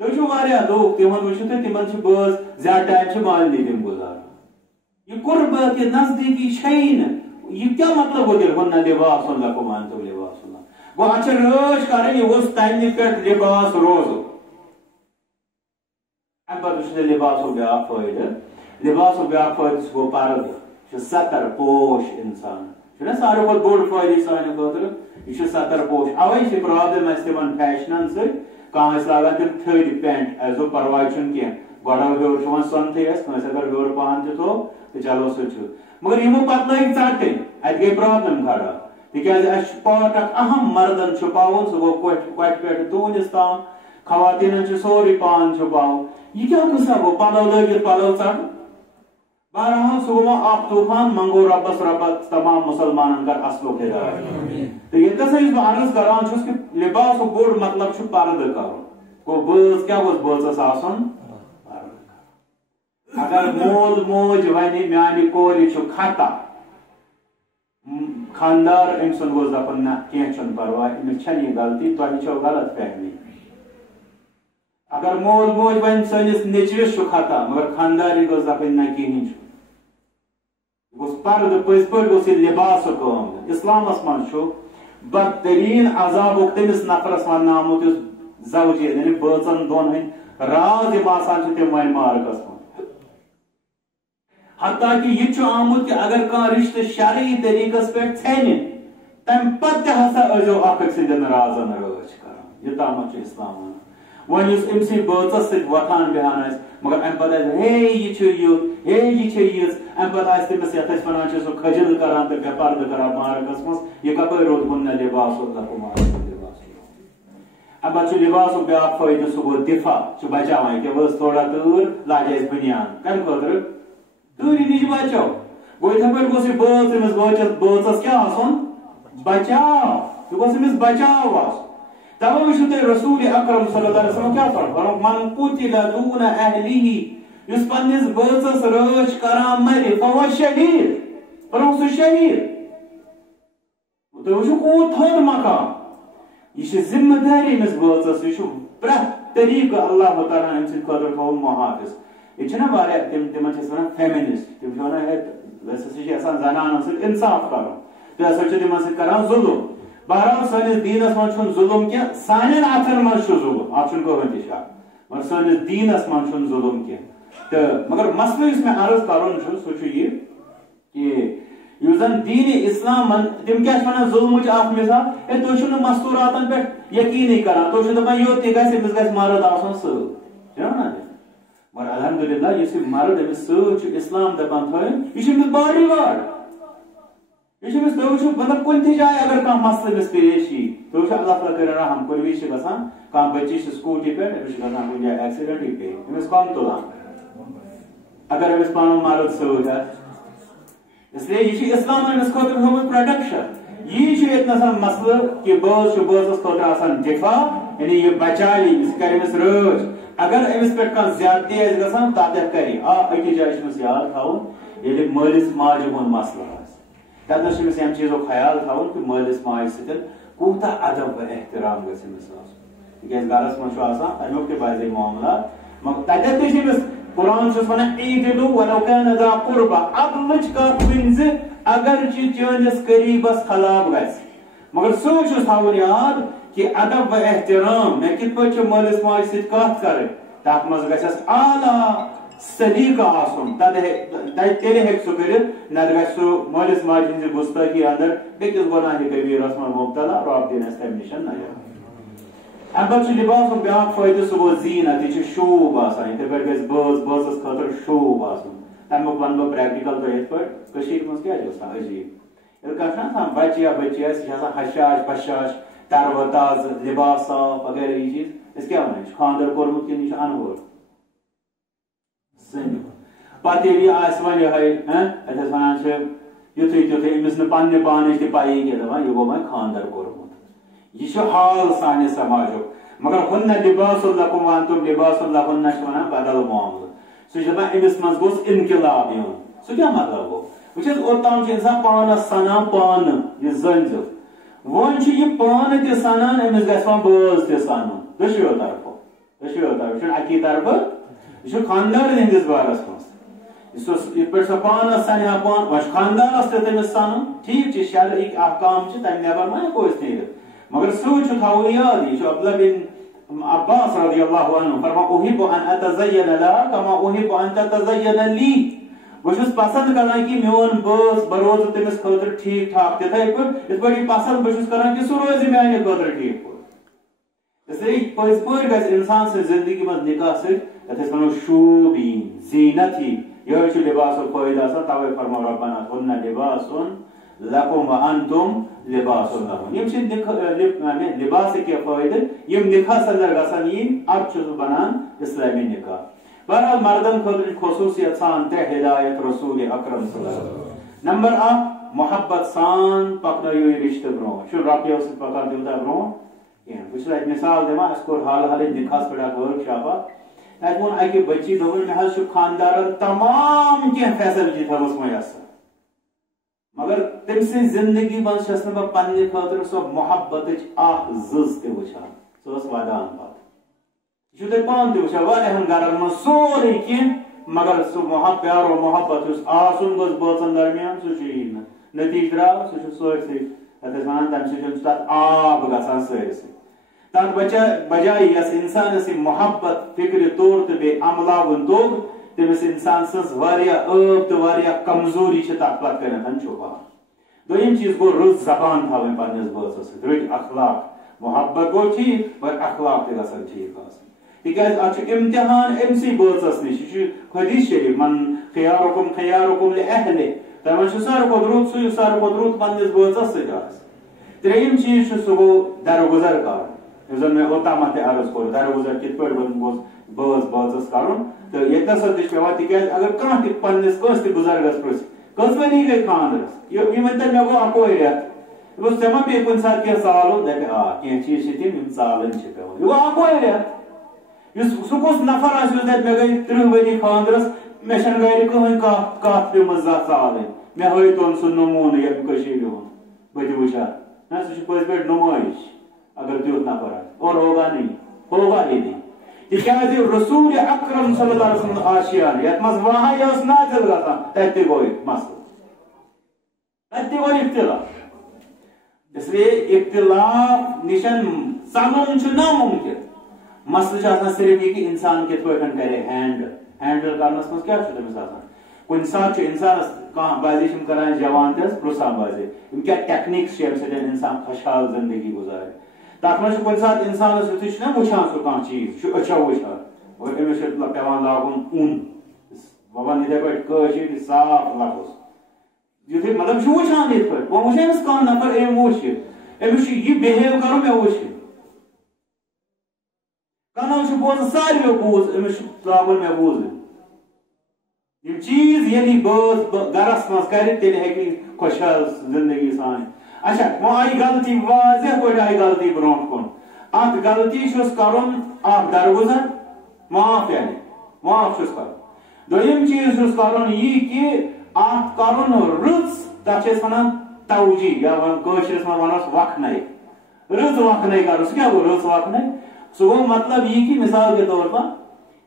تُہۍ چھِو واریاہ لوٗکھ تِمن وٕچھِو تُہۍ تِمن چھِ بٲژ زیادٕ ٹایم چھِ مالنی تِم گُزاران یہِ قربت یہِ نزدیٖکی چھیی نہٕ یہِ کیٛاہ مطلب گوٚو تیٚلہِ ہُنہ لباس لکم وانتم لباس گو اچھا رٲچھ کریں یہ گوٚژھ تمہِ پٮ۪ٹھ لباس روزُن امہِ پتہٕ وٕچھ لباسُک بیٛاکھ فٲیدٕ لباسُک بیٛاکھ فٲیدٕ سُہ گوٚو پردٕ یہِ چھُ ستر پوش انسان چھُنہ ساروی کھۄتہٕ بوٚڑ فٲیدٕ سانہِ خٲطرٕ یہِ چھُ ستر پوش اوے چھِ پرابلم اسہِ تِمن فیشنن سۭتۍ کانٛہہ ٲسۍ لاگان تِم تھٔدۍ پینٹ اسہِ دوٚپ پرواے چھُنہٕ کینٛہہ گۄڈٕ ہیوٚر چھُ وۄنۍ سۄنتھٕے اسہِ کٲنٛسہِ اگر ہیوٚر پہن تہِ تھوٚو تہٕ چلو سُہ چھُ مگر یِمو پتہٕ لٲگۍ ژٹٕنۍ اتہِ گٔے پرابلم کھڑا تکیاز اس پارٹ اک اہم مردن چھپاؤن سہ گو کوٹ پہ تونس تام خواتین سوری پان چھپاؤ یہ کیا قصہ گو پلو لگت پلو ژٹ بہرحال سہ گو اخ طوفان منگو ربس ربت تمام مسلمانن کر اصل ہدایت تو یتس بہ عرض کران چھس کہ لباس بوڑ مطلب چھ پردہ کرن گو بٲژ کیا گوٚژھ بٲژس آسُن اگر مول موج ونہِ میانہِ کورِ چھُ خطا خاندار ام سن گوٚژھ دپن نہ کینٛہہ چھُنہٕ پرواے أمِس چھنہٕ یہِ غلطی تۄہہِ چھو غلط فہمی اگر مول موج ون سٲنِس نیٚچوِس چھُ خطا مگر خانداری گوٚژھ دپٕنۍ نہ کِہیٖنۍ چھُ گوٚژھ پردٕ پٔزۍ پٲٹھۍ گوٚژھ یہِ لباسُک کٲم اسلامس منٛز چھُ بدترین عذابُک تٔمِس نفرس وننہٕ آمُت یُس زوجین یعنی بٲژن دۄن ہٕنٛدۍ راز یِم آسان چھِ تِم وۄنۍ مارکس منٛز حتیٰ کہ یہ آمت کہ اگر کان رشتہ شرعی طریقس پہ ژھنہِ تم پتہ ہسا ازو اکھ سندن رازن رٲچھ کران یہ تامت اسلام ون اس ام سی بٲژس سۭتۍ وۄتھان بیہان آسہِ مگر ام پتہ ہے یہ چھُ یُتھ ہے یہ چھِ یِژھ ام پتہ آسہِ تٔمِس یتھ أسۍ ونان چھِ سُہ کھجل کران تہٕ بے پردٕ کران مارکس منٛز یہ کپٲرۍ روٗد ہُنہ لباس لکُم ام پتہٕ چھُ لباسُک بیاکھ فٲیدٕ سُہ گوٚو دفاع چھُ بچاوان کہِ ؤژھ تھوڑا تۭر لاجہِ اَسہِ بٔنیان کمہِ خٲطرٕ تۭرِ نِش بچو گوٚو یِتھے پٲٹھۍ گوٚژھ یہِ بٲژ أمِس بٲژس کیٛاہ آسُن بچاو یہ گوٚژھ أمِس بچاو آسُن توے وٕچھِو تُہۍ رسول اکرم صلی اللہ علیہ وسلم کیٛاہ فرموو من قتل دون اہلہ یُس پننِس بٲژس رٲچھ کران مرِ فہو شہید فرموو سُہ شہید تُہۍ وٕچھِو کوٗت تھوٚد مقام یہ چھِ ذمہ داری أمِس بٲژس یہِ چھُ پرٛٮ۪تھ طریٖقہٕ اللہ تعالیٰ أمۍ سٕنٛدِ خٲطرٕ تھوٚوُن محافظ یہ چھِنہ واریاہ تِمن چھِ أسۍ ونان فیمنسٹ تِم چھِ ونان ہے أسۍ ہسا چھِ یژھان زنانن سۭتۍ انصاف کرُن تُہۍ ہسا چھِو تِمن سۭتۍ کران ظلم بہرحال سٲنِس دیٖنس منٛز چھُنہٕ ظلم کینٛہہ سانٮ۪ن اتھن منٛز چھُ ظلم اتھ چھُنہٕ کٕہۭنۍ تہِ شک مگر سٲنِس دیٖنس منٛز چھُنہٕ ظلم کینٛہہ تہٕ مگر مسلہٕ یُس مےٚ عرض کرُن چھُ سُہ چھُ یہِ کہِ یُس زن دیٖنِ اسلامن تِم کیٛاہ چھِ ونان ظلمٕچ اکھ مثال ہے تُہۍ چھِو نہٕ مستوٗراتن پٮ۪ٹھ یقیٖنٕے کران تُہۍ چھِو دپان یوٚت تہِ گژھِ أمِس گژھِ مرد آسُن سۭتۍ چھِنا ونان مگر الحمدللہ یُس یہِ مرد أمِس سۭتۍ چھُ اسلام دپان تھٲیِن یہِ چھُ أمِس باڈی گاڈ یہ تُہۍ وٕچھِو مطلب کُنہِ تہِ جایہِ اگر کانٛہہ مسلہٕ أمِس پیش یی تُہۍ وٕچھِو اللہ تعالیٰ کٔرِنۍ رحم کُنہِ وِزِ چھِ گژھان کانٛہہ بچی چھِ سکوٗٹی پٮ۪ٹھ أمِس چھُ گژھان کُنہِ جایہِ ایکسیڈنٹٕے پیٚیہِ أمِس کم تُلان اگر أمِس پنُن مرد سۭتۍ آسہِ اسلیے یہ چھُ اسلامن أمِس خٲطرٕ تھوٚومُت پروٹیکشن یی چھُ ییٚتنس مسلہٕ کہِ بٲژ چھُ بٲژس خٲطرٕ آسان دفاع یعنی یہِ بچایہِ یہِ کرِ أمِس رٲچھ اگر أمِس پٮ۪ٹھ کانٛہہ زیادتی آسہِ گژھان تتٮ۪تھ کرِ أکِس جایہِ چھُ أمِس یاد تھاوُن ییٚلہِ مٲلِس ماجہِ ہُنٛد مسلہٕ آسہِ تتنس چھُ أمِس ییٚمہِ چیٖزُک خیال تھاوُن کہِ مٲلِس ماجہِ سۭتۍ کوٗتاہ ادب و احترام گژھِ أمِس آسُن تِکیٛازِ گرس منٛز چھُ آسان تمیُک تہِ پزِ معاملات مگر تتٮ۪تھ تہِ چھِ أمِس قرآن چھُس ونان عیٖدِلُو ولو کان ذا قربا عدلٕچ کتھ ؤنۍ زِ اگرچہِ چٲنِس قریٖبس خلاف گژھِ مگر سُہ چھُس تھاوُن یاد کہ ادب و احترام مےٚ کِتھ پٲٹھۍ چھِ مٲلِس ماجہِ سۭتۍ کتھ کرٕنۍ تتھ منٛز گژھٮ۪س اعلیٰ سلیٖقہٕ آسُن تیٚلہِ ہیٚکہِ سُہ کٔرِتھ نتہٕ گژھِ سُہ مٲلِس ماجہِ ہٕنٛزِ گُستٲخی اندر بیٚکِس گۄناہہِ کبیٖرس منٛز مُبتلا رۄب دِنۍ اَسہِ تمہِ نِش نجات امہِ پتہٕ چھُ لباسُک بیاکھ فٲیدٕ سُہ گوٚو زیٖنت یہِ چھُ شوٗب آسان یِتھے پٲٹھۍ گژھِ بٲژس خٲطرٕ شوٗب آسُن تمیُک ونہٕ بہٕ پریکٹِکل تۄہہِ یِتھ پٲٹھۍ کٔشیٖرِ منٛز کیٛاہ چھُ آسان عجیٖب ییٚلہِ کانٛہہ چھُنہ آسان بچہِ یا بچی آسہِ یہِ چھِ آسان حشاش بشاش تر و تازٕ لباس صاف وغیرہ یہِ چیٖز أسۍ کیٛاہ ونان یہِ چھُ خانٛدر کوٚرمُت کِنہٕ یہِ چھُ انوُر پتہٕ ییٚلہِ یہِ آسہِ وۄنۍ یِہوے اتھ أسۍ ونان چھِ یُتھُے تیُتھُے أمِس نہٕ پننہِ پانٕچ تہِ پیی کینٛہہ دپان یہِ گوٚو وۄنۍ خانٛدر کوٚرمُت یہِ چھُ حال سانہِ سماجُک مگر ہُنہ لباس لکُم وانتُم لباس لہُنہ چھِ ونان بدل معاملہٕ سُہ چھُ دپان أمِس منٛز گوٚژھ انقلاب یُن سُہ کیٛاہ مطلب گوٚو وٕچھ حظ اوٚتام چھُ انسان پانس سنان پانہٕ یہِ زٔنۍ زیُٹھ وۄنۍ چھُ یہِ پانہٕ تہِ سنان أمِس گژھِ وۄنۍ بٲژ تہِ سنُن دۄشوٕیو طرفو یہ چھُنہٕ اکی طرفہٕ یہ چھُ خانٛدارن ہٕنٛدِس بارس منٛز یِتھ پٲٹھۍ سۄ پانس سنہِ ہا پان وۄنۍ چھُ خانٛدارس تہِ تٔمِس سنُن ٹھیٖک چھِ شرعٕکۍ احکام چھِ تمہِ نٮ۪بر ما ہٮ۪کو أسۍ نیٖرِتھ مگر سۭتۍ چھُ تھاوُن یاد یہِ چھُ عبداللہ بن عباس رضی اللہ عنہ فرمان احب ان اتزین لها كما احب ان تتزین لی بہٕ چھُس پسند کران کہ میون بٲژ بہٕ روزٕ تٔمِس خٲطرٕ ٹھیٖک ٹھاک تِتھے پٲٹھۍ یِتھ پٲٹھۍ یہِ پسند بہٕ چھُس کران کہ سُہ روزِ میانہِ خٲطرٕ ٹھیٖک پٲٹھۍ اسلیے پٔزۍ پٲٹھۍ گژھِ انسان سٕنٛزِ زندگی منٛز نکاح سۭتۍ یتھ أسۍ ونو شوٗب یِنۍ زیٖنت یِنۍ یہے چھُ لباسُک فٲیدٕ آسان توے فرموو رۄبنا ہُنہ لباسٌ لکُم وانتُم لباس لہُن یِم چھِ لباسٕکۍ فٲیدٕ یِم نکاحس اندر گژھن یِنۍ ادٕ چھُ سُہ بنان اسلامی نکاح بہرحال مردن خٲطرٕ چھِ خصوٗصیت سان ترٛےٚ ہدایت رسول اکرم صلی اللہ علیہ وسلم نمبر اکھ محبت سان پکنٲیِو یہِ رشتہٕ برونٛٹھ چھُنہٕ رۄپیو سۭتۍ پکان تیوٗتاہ برونٛٹھ کینٛہہ بہٕ چھُس اتہِ مثال دِوان اسہِ کوٚر حال حالٕے نکاحس پٮ۪ٹھ اکھ ؤرٕک شاپ اکھ تتہِ ووٚن اکہِ بچی دوٚپُن مےٚ حظ چھُ خانٛدارن تمام کینٛہہ فیسلٹی تھٲومٕژ میسر مگر تٔمۍ سٕنٛزِ زندگی منٛز چھس نہٕ بہٕ پننہِ خٲطرٕ سۄ محبتٕچ اکھ زٕژ تہِ وٕچھان سۄ ٲس ودان پتہٕ یہ چھُو تُہۍ پانہٕ تہِ وٕچھان واریاہن گرن منٛز سورُے کینٛہہ مگر سُہ پیار و محبت یُس آسُن گوٚژھ بٲژن درمیان سُہ چھُ یی نہٕ نتیٖجہٕ درٛاو سُہ چھُ سٲرسٕے یتھ أسۍ ونان تمہِ سۭتۍ چھُ تتھ آب گژھان سٲرسٕے تتھ بجایہِ یۄس انسانس یہِ محبت فکرِ توٚر تہٕ بیٚیہِ عملاوُن توٚگ تٔمِس انسان سٕنٛز واریاہ ٲب تہٕ واریاہ کمزوری چھِ تتھ پتہٕ کٔنٮ۪تھ چھُپان دویم چیز گو رٕژ زبان تھاوٕنۍ پننِس بٲژس سۭتۍ رٕتۍ اخلاق محبت گو ٹھیک مگر اخلاق تہِ گژھن ٹھیک آسٕنۍ تِکیازِ اتھ چھُ امتحان أمسٕے بٲژس نِش یہِ چھُ حدیث شریف من خیارکم لأہلہِ تۄہہِ منٛز چھُ ساروی کھۄتہٕ رُت سُہ یُس ساروی کھۄتہٕ رُت پننِس بٲژس سۭتۍ آسہِ ترٛیٚیِم چیٖز چھُ سُہ گوٚو درگُزر کرُن یُس زن مےٚ اوٚتامتھ تہِ عرض کوٚر درگُزر کِتھ پٲٹھۍ گوٚژھ بٲژس کرُن تہٕ ییٚتنس تہِ چھُ پیٚوان تِکیازِ اگر کانٛہہ تہِ پننِس کٲنٛسہِ تہِ بُزرگس پرٛژھِ کٔژوٕنی گٔے خانٛدرس یہِ ؤنۍ تہٕ مےٚ گوٚو اکوے رٮ۪تھ دوٚپُس ژےٚ ما پیٚیہِ کُنہِ ساتہٕ کینٛہہ ژالُن دپہِ آ کینٛہہ چیٖز چھِ تِم یِم ژالٕنۍ چھِ پیٚوان یہِ گوٚو اکوے رٮ۪تھ یُس سُہ کُس نفر آسہِ یُس دپہِ مےٚ گٔے 30 ؤری خانٛدرس مےٚ چھنہٕ گرِ کٕہٕنۍ کتھ پیٚمٕژ زانٛہہ ژالٕنۍ مےٚ ہٲیتون سُہ نموٗنہٕ ییٚمہِ کٔشیٖرِ ہُنٛد بہٕ تہِ وٕچھٕ نہ سُہ چھُ پٔزۍ پٲٹھۍ نُمٲیش اگر تیُتھ نفر آسہِ اور ہوگا ہی نہیں تِکیازِ رسول اکرم صلی اللہ علیہ وسلم آشیان یتھ منٛز وحی ٲس نازل گژھان تتہِ تہِ گوٚو مسلہٕ تتہِ تہِ گوٚو اختلاف اس لیے اختلاف نِشن ژلُن چھُ ناممکن مسلہٕ چھُ آسان صرف یہِ کہِ انسان کِتھ پٲٹھۍ کرِ ہینڈل کرنس منٛز کیٛاہ چھُ تٔمِس آسان کُنہِ ساتہٕ چھُ انسانس کانٛہہ بازی چھِ کران جوان تہِ حظ پرٛژھان بازی یِم کیٛاہ ٹیکنیٖکس چھِ ییٚمہِ سۭتۍ انسان خۄشحال زندگی گُزارِ تتھ منٛز چھُ کُنہِ ساتہٕ انسانس یُتھُے چھُنہ وٕچھان سُہ کانٛہہ چیٖز یہِ چھُ أچھو وٕچھان اور أمِس چھُ پیٚوان لاگُن اوٚن بہٕ ونہٕ یِتھے پٲٹھۍ کٲشِر صاف لفظ یُتھُے مطلب یہِ چھُ وٕچھان یِتھ پٲٹھۍ وۄنۍ وٕچھ أمِس کانٛہہ نفر أمۍ وٕچھ أمِس چھُ یہِ بِہیو کرُن مےٚ وٕچھ کنو چھُ بوزان ساروِیو بوٗز أمِس چھُ لاگُن مےٚ بوٗزٕنۍ یِم چیٖز ییٚلہِ یہِ بٲژ گرس منٛز کرِ تیٚلہِ ہیٚکہِ یہِ خۄشحال زندگی سان اچھا وۄنۍ آیہِ غلطی واضح پٲٹھۍ آیہِ غلطی برونٛٹھ کُن اتھ غلطی چھُس کرُن اکھ درگُزر معاف یعنی معاف چھُس کرُن دوٚیِم چیٖز چھُس کرُن یہِ کہِ اتھ کرُن رٕژ تتھ چھِ أسۍ ونان توجی یا کٲشرِس منٛز ونوس وکھنَے رٕژ وکھنَے کرُن سُہ کیٛاہ گوٚو رٕژ وکھنَے سُہ گوٚو مطلب یہِ کہِ مثال کے طور پر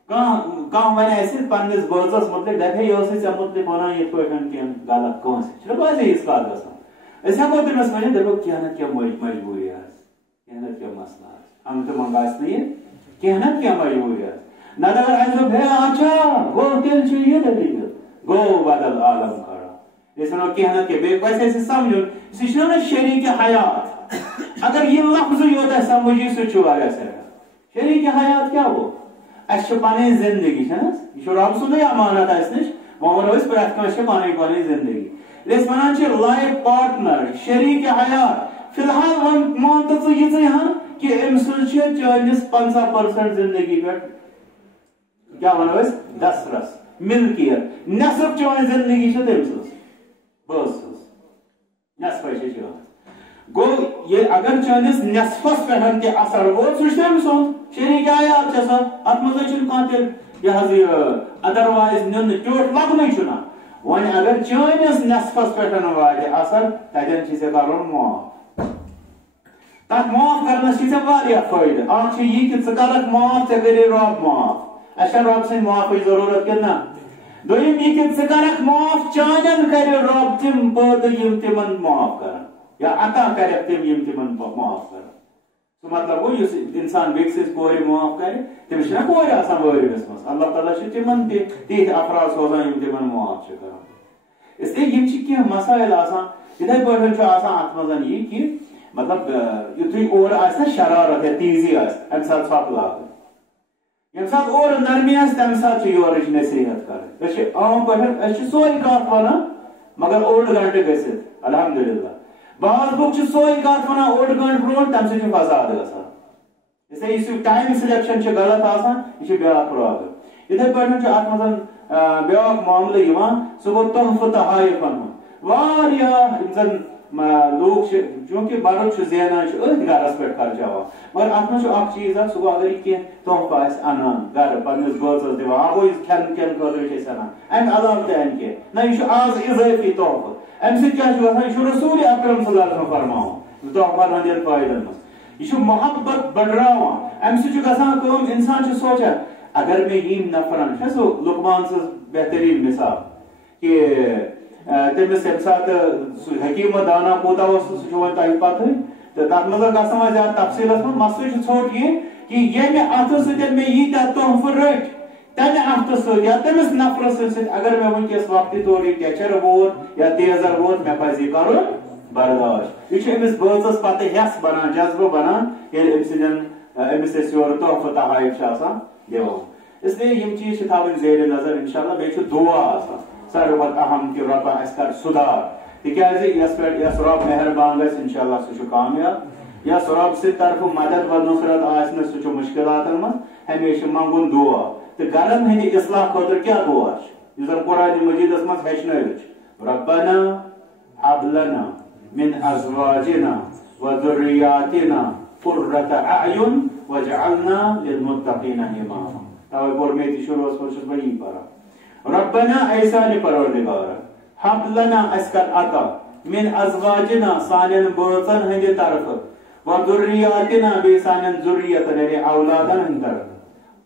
کانٛہہ وَنہِ اَسہِ پننِس بٲژس مُتعلِق دپہِ ہے یہِ ٲسٕے ژےٚ مُتعلِق ونان یِتھ پٲٹھۍ کینٛہہ غلط کٲنٛسہِ چھُنہ واریاہ یِژھ کتھ گژھان أسۍ ہیٚکو تٔمِس ؤنِتھ دپو کینٛہہ نتہٕ کینٛہہ مجبوٗری آسہِ کینٛہہ نتہٕ کینٛہہ مسلہٕ آسہِ ہنٛگتہٕ منٛگہٕ آسہِ نہٕ یہِ کینٛہہ نتہٕ کینٛہہ مجبوٗری آسہِ نتہٕ اگر اَسہِ دوٚپ ہے اچھا گوٚو تیٚلہِ چھُ یہِ دٔلیٖل گوٚو بدل عالم کھڑا أسۍ وَنو کینٛہہ نتہٕ کینٛہہ بیٚیہِ پزِ اَسہِ سمجھُن سُہ چھُنہ ونان شریٖکہِ حیات اگر یہِ لفظٕے یوت اَسہِ سمجھ یی سُہ چھُ واریاہ سیٚٹھاہ شریٖکہِ حیات کیٛاہ گوٚو اَسہِ چھِ پنٕنۍ زندگی چھےٚ نہ حظ یہِ چھُ رۄب سُنٛدُے امانت اَسہِ نِش وۄنۍ ونو أسۍ پرٛٮ۪تھ کٲنٛسہِ چھِ پنٕنۍ پنٕنۍ زندگی ییٚلہِ أسۍ ونان چھِ لایف پارٹنر شریٖکہِ حیات فی الحال وۄنۍ مان تہٕ ژٕ یِژٕے ہن کہِ أمۍ سٕنٛز چھِ چٲنِس 50% زندگی پٮ۪ٹھ کیٛاہ ونو أسۍ دسترس ملکیت نٮ۪صف چٲنۍ زندگی چھِ تٔمۍ سٕنٛز بٲژ سٕنٛز نٮ۪صفے چھِ چٲنۍ گوٚو ییٚلہِ اگر چٲنِس نٮ۪صفس پٮ۪ٹھ تہِ اثر ووت سُہ چھُ تٔمۍ سُنٛد شریٖکہِ حیات چھِ سۄ اتھ منٛز چھُنہٕ کانٛہہ تہِ یہِ حظ یہِ ادروایز نیُن ٹیوٚٹھ لگنٕے چھُنہ وۄنۍ اگر چٲنِس نٮ۪صفس پٮ۪ٹھ واتہِ اثر تتٮ۪ن چھِ ژےٚ کرُن معاف تتھ معاف کرنس چھِ ژےٚ واریاہ فٲیدٕ اکھ چھُ یہِ کہِ ژٕ کرکھ معاف ژےٚ کٔری رۄب معاف اَسہِ چھےٚ رۄب سٕنٛدِ معافٕچ ضروٗرت کِنہٕ نہ دوٚیِم یہِ کہِ ژٕ کرکھ معاف چانٮ۪ن کرِ رۄب تِم پٲدٕ یِم تِمن معاف کرن یا عطا کرکھ تِم یِم تِمن معاف کرن سُہ مطلب گوٚو یُس انسان بیٚکہِ سٕنٛز کورِ معاف کرِ تٔمِس چھِنہ کورِ آسان وٲرِوِس منٛز اللہ تعالیٰ چھُ تِمن تہِ تِتھۍ افراد سوزان یِم تِمن معاف چھِ کران اس لیے یِم چھِ کینٛہہ مسٲیل آسان یِتھے پٲٹھۍ چھُ آسان اتھ منٛز یہِ کہِ مطلب یُتھُے اورٕ آسہِ نہ شرارت یا تیزی آسہِ امہِ ساتہٕ ژھۄپہٕ لاگٕنۍ ییٚمہِ ساتہٕ اورٕ نرمی آسہِ تمہِ ساتہٕ چھِ یورٕچ نصیحت کرٕنۍ أسۍ چھِ عام پٲٹھۍ أسۍ چھِ سورُے کتھ ونان مگر اوٚڑ گنٹہٕ گٔژھِتھ الحمدللہ بعض لُکھ چھِ سورُے کتھ ونان اوٚڑ گنٹہٕ برونٛٹھ تمہِ سۭتۍ چھُ فساد گژھان اس لیے یُس یہِ ٹایم سِلیکشن چھِ غلط آسان یہِ چھِ بیٛاکھ پرابلم یِتھے پٲٹھۍ چھُ اتھ منٛز بیٛاکھ معاملہٕ یِوان سُہ گوٚو تحفہٕ تحایفن ہُنٛد واریاہ یِم زن لوٗکھ چھِ چوٗنٛکہِ بدل چھُ زینان چھِ أتھۍ گرس پٮ۪ٹھ خرچاوان مگر اتھ منٛز چھُ اکھ چیٖز اکھ سُہ گوٚو اگر یہِ کینٛہہ تحفہٕ آسہِ انان گرٕ پننِس بٲژس دِوان اکھ گوٚو یُس کھٮ۪ن خٲطرٕ چھِ أسۍ انان امہِ علاوٕ تہِ انہِ کینٛہہ نہ یہِ چھُ آز اضٲفی تحفہٕ امہِ سۭتۍ کیٛاہ چھُ گژھان یہِ چھُ رسوٗلِ اکرم صلی اللہ علیہ وسلم فرماوان تحفن ہٕنٛدٮ۪ن فٲیدن منٛز یہِ چھُ محبت بڑراوان امہِ سۭتۍ چھُ گژھان کٲم انسان چھُ سونٛچان اگر مےٚ ییٚمۍ نفرن چھُ سُہ لُقمان سٕنٛز بہتریٖن مثال کہِ تٔمِس ییٚمہِ ساتہٕ سُہ حکیٖمت دانا کوٗتاہ اوس سُہ چھُ وۄنۍ تۄہہِ پتہٕے تہٕ تتھ منٛز گژھان وۄنۍ زیادٕ تفصیٖلس منٛز مسلہٕ چھُ ژھوٚٹ یہِ کہِ ییٚمہِ اتھٕ سۭتۍ مےٚ ییٖتیاہ تحفہٕ رٔٹۍ تمہِ اتھٕ سۭتۍ یا تٔمِس نفرٕ سۭتۍ اگر مےٚ وٕنکیٚس وقتہِ طور یہِ ٹیچر ووت یا تیزر ووت مےٚ پزِ یہِ کرُن برداشت یہ امس بٲژس پتہ ہس بنان جذبہ بنان ییٚلہِ أمۍ سٕنٛدٮ۪ن أمِس أسۍ یورٕ تحفہٕ تحائف چھِ آسان دِوان اس لیے یم چیز چھِ تھاوٕنۍ زیرِ نظر انشاءاللہ بیٚیہِ چھُ دعا آسان ساروی کھۄتہٕ اہم کہِ رۄبا اَسہِ کر سُدھار تِکیازِ یس پٮ۪ٹھ یس رۄب مہربان گژھِ انشاءاللہ سُہ چھُ کامیاب یس رۄب سٕنٛدِ طرفہٕ مدد و نصرت آسہِ نہٕ سُہ چھُ مُشکلاتن منٛز ہمیشہ منگُن دعا تہٕ گرن ہٕنٛدِ اصلاح خٲطرٕ کیاہ دعا چھُ یُس زن قرآنِ مجیدس منٛز ہیٚچھنٲوِتھ چھُ ربنا هب لنا من ازواجنا وذرياتنا قرة اعين واجعلنا للمتقين اماما توے کوٚر مےٚ تہِ شروٗعس منٛز چھُس بہٕ یی پران ربنا اے سانہِ پروردگارا حب لنا اَسہِ کر عطا من ازواجنا سانٮ۪ن بٲژن ہٕنٛدِ طرفہٕ وذرياتنا بیٚیہِ سانٮ۪ن ذُریتن یعنی اولادن ہٕنٛدِ طرفہٕ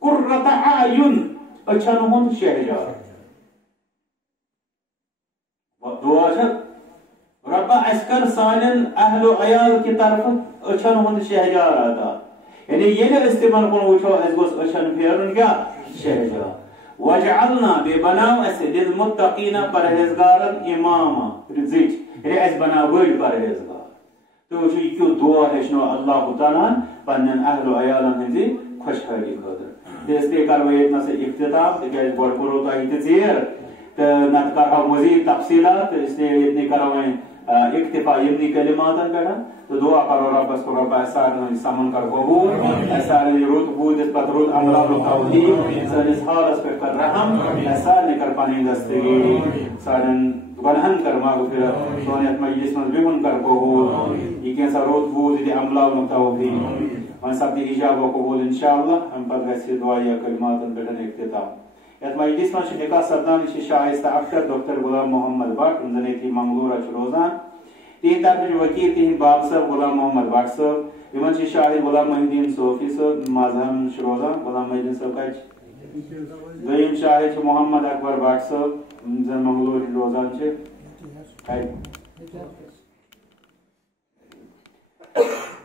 قرة اعین أچھن ہُنٛد شہجار دعا چھا ربا اَسہِ کر سانٮ۪ن اہل و عیال کہِ طرفہٕ أچھن ہُنٛد شہجار عطا یعنی ییٚلہِ أسۍ تِمن کُن وٕچھو اَسہِ گوٚژھ أچھن پھیرُن کیٛاہ شہجار وجعلنا بیٚیہِ بناو اَسہِ للمتقیٖن پرہیزگارن اماما زِٹھۍ یعنی اَسہِ بناو بٔڑۍ پرہیزگار تُہۍ وٕچھِو یہِ کیُتھ دعا ہیٚچھنو اللہ تعالیٰ ہن پننٮ۪ن اہل و عیالن ہٕنٛزِ خۄشحٲلی خٲطرٕ اس لیے کرو ییٚتنس اختتام تِکیازِ گۄڈٕ کوٚرو تۄہہِ تہِ ژیر تہٕ نتہٕ کرہو مزید تفصیلات اس لیے ییٚتنٕے کرو وۄنۍ اکتفا یمنٕے کلماتن پٮ۪ٹھ تو دعا کرو ربس کو رب اَسہِ سارنٕے سمن کر قبوٗل اَسہِ سارنٕے رُت بوٗزِتھ پتہٕ رُت عملو توفیٖق سٲنِس حالس پٮ۪ٹھ کر رحم اَسہِ سارنٕے کر پنٕنۍ دستگیری سانٮ۪ن گۄنہن کر مغفرت سون یتھ مجلس منٛز بِہُن کر قبوٗل یہِ کینٛژھا رُت بوٗز یہِ دِ عملاونُک توفیٖق وۄنۍ سپدِ اِجاب و قبوٗل انشاءاللہ امہِ پتہٕ گژھِ دُعایا کلماتن پٮ۪ٹھ اختتام یتھ مجلس منٛز چھُ نکاح سپدان یہِ چھِ شائستہ Akhtar doctor Ghulam Muhammad but یِم زن ییٚتہِ منگلورا چھِ روزان تہنٛدِ طرفہٕ چھِ وکیل تہنٛدۍ باب صٲب غلام محمد بٹ صٲب یِمن چھِ شاہد غلام محی الدین صوفی صٲب مازہن چھِ روزان غلام محی الدین صٲب کتہِ چھِ دوٚیِم شاہد چھِ محمد اکبر بٹ صٲب یِم زن منگلور روزان چھِ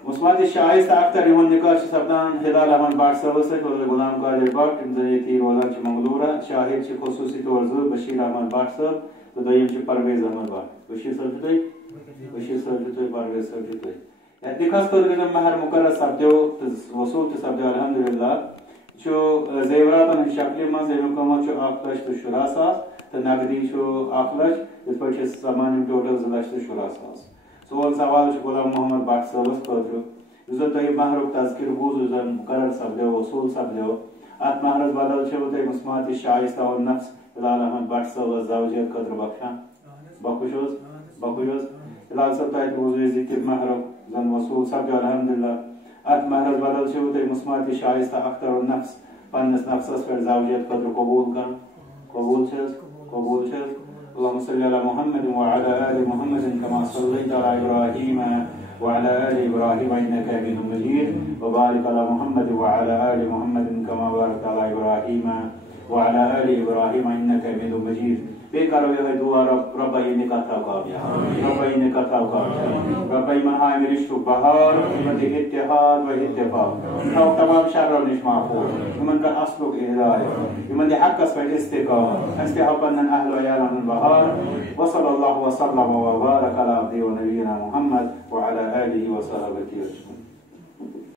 مسمات شائستہ اختر یِہُنٛد نکاح چھُ سپدان ہلال احمد بٹ صٲبس سۭتۍ غلام قادر بٹ یِم زن ییٚتی روزان چھِ منگلورا شاہد چھِ خصوٗصی طور زٕ بشیر احمد بٹ صٲب تہٕ دوٚیِم چھِ پرویز احمد بٹ بشیر صٲب چھُو تُہۍ بشیر صٲب چھُو تُہۍ پرویز صٲب چھُو تُہۍ یتھ نکاحس خٲطرٕ ییٚلہِ مہر مقرر سپدیو تہٕ وصوٗل تہِ سپدیو الحمدللہ چھُ زیوراتن ہٕنٛدِ شکلہِ منٛز ییٚمیُک قۭمتھ چھُ 1,70,000 تہٕ نقدی چھُ 1,00,000 یِتھ پٲٹھۍ چھِ سمان یِم ٹوٹل 2,17,000 سون سوال چھُ غلام محمد بٹ صٲبس خٲطرٕ یُس زن تۄہہِ مہرُک تذکرٕ بوٗز یُس زن مقرر سپدیو وصوٗل سپدیو اتھ مہرس بدل چھِوٕ تۄہہِ مسمات شائستہ و نفس ہلال احمد بٹ صٲبس زوجیت خٲطرٕ بخشان بخُش حظ بخُش حظ ہلال صٲب تۄہہِ بوٗزوٕ زِ تہِ مہرُک زن وصوٗل سپدیو الحمدللہ اتھ مہرس بدل چھِوٕ تۄہہِ مسمات شائستہ اختر و نفس پننِس نفسس پٮ۪ٹھ زوجیت خٲطرٕ قبوٗل کران قبوٗل چھِ حظ قبوٗل چھِ حظ اللهم صل على محمد وعلى آل محمد كما صليت على إبراهيم وعلى آل إبراهيم إنك حميد مجيد وبارك على محمد وعلى آل محمد كما باركت على إبراهيم وعلى آل إبراهيم إنك حميد مجيد بیٚیہِ کرو یِہے دعا رۄبا یہِ نکاح تھاو کامیاب رۄبا یہِ نکاح تھاو کامیاب رۄبا یِمن ہاو اَمہِ رِشتُک بہار یِمن دِ اتحاد و اتفاق تھاو تمام شرو نِش محفوظ یِمن کر اصلُک ہدایت یِمن دِ حقس پٮ۪ٹھ استقامت اَسہِ تہِ ہاو پننٮ۪ن اہل و عیالن ہُنٛد بہار وصلی اللہ وسلم وبارک علی عبدہ ونبینا محمد وعلى آلہ وصحبہ وسلم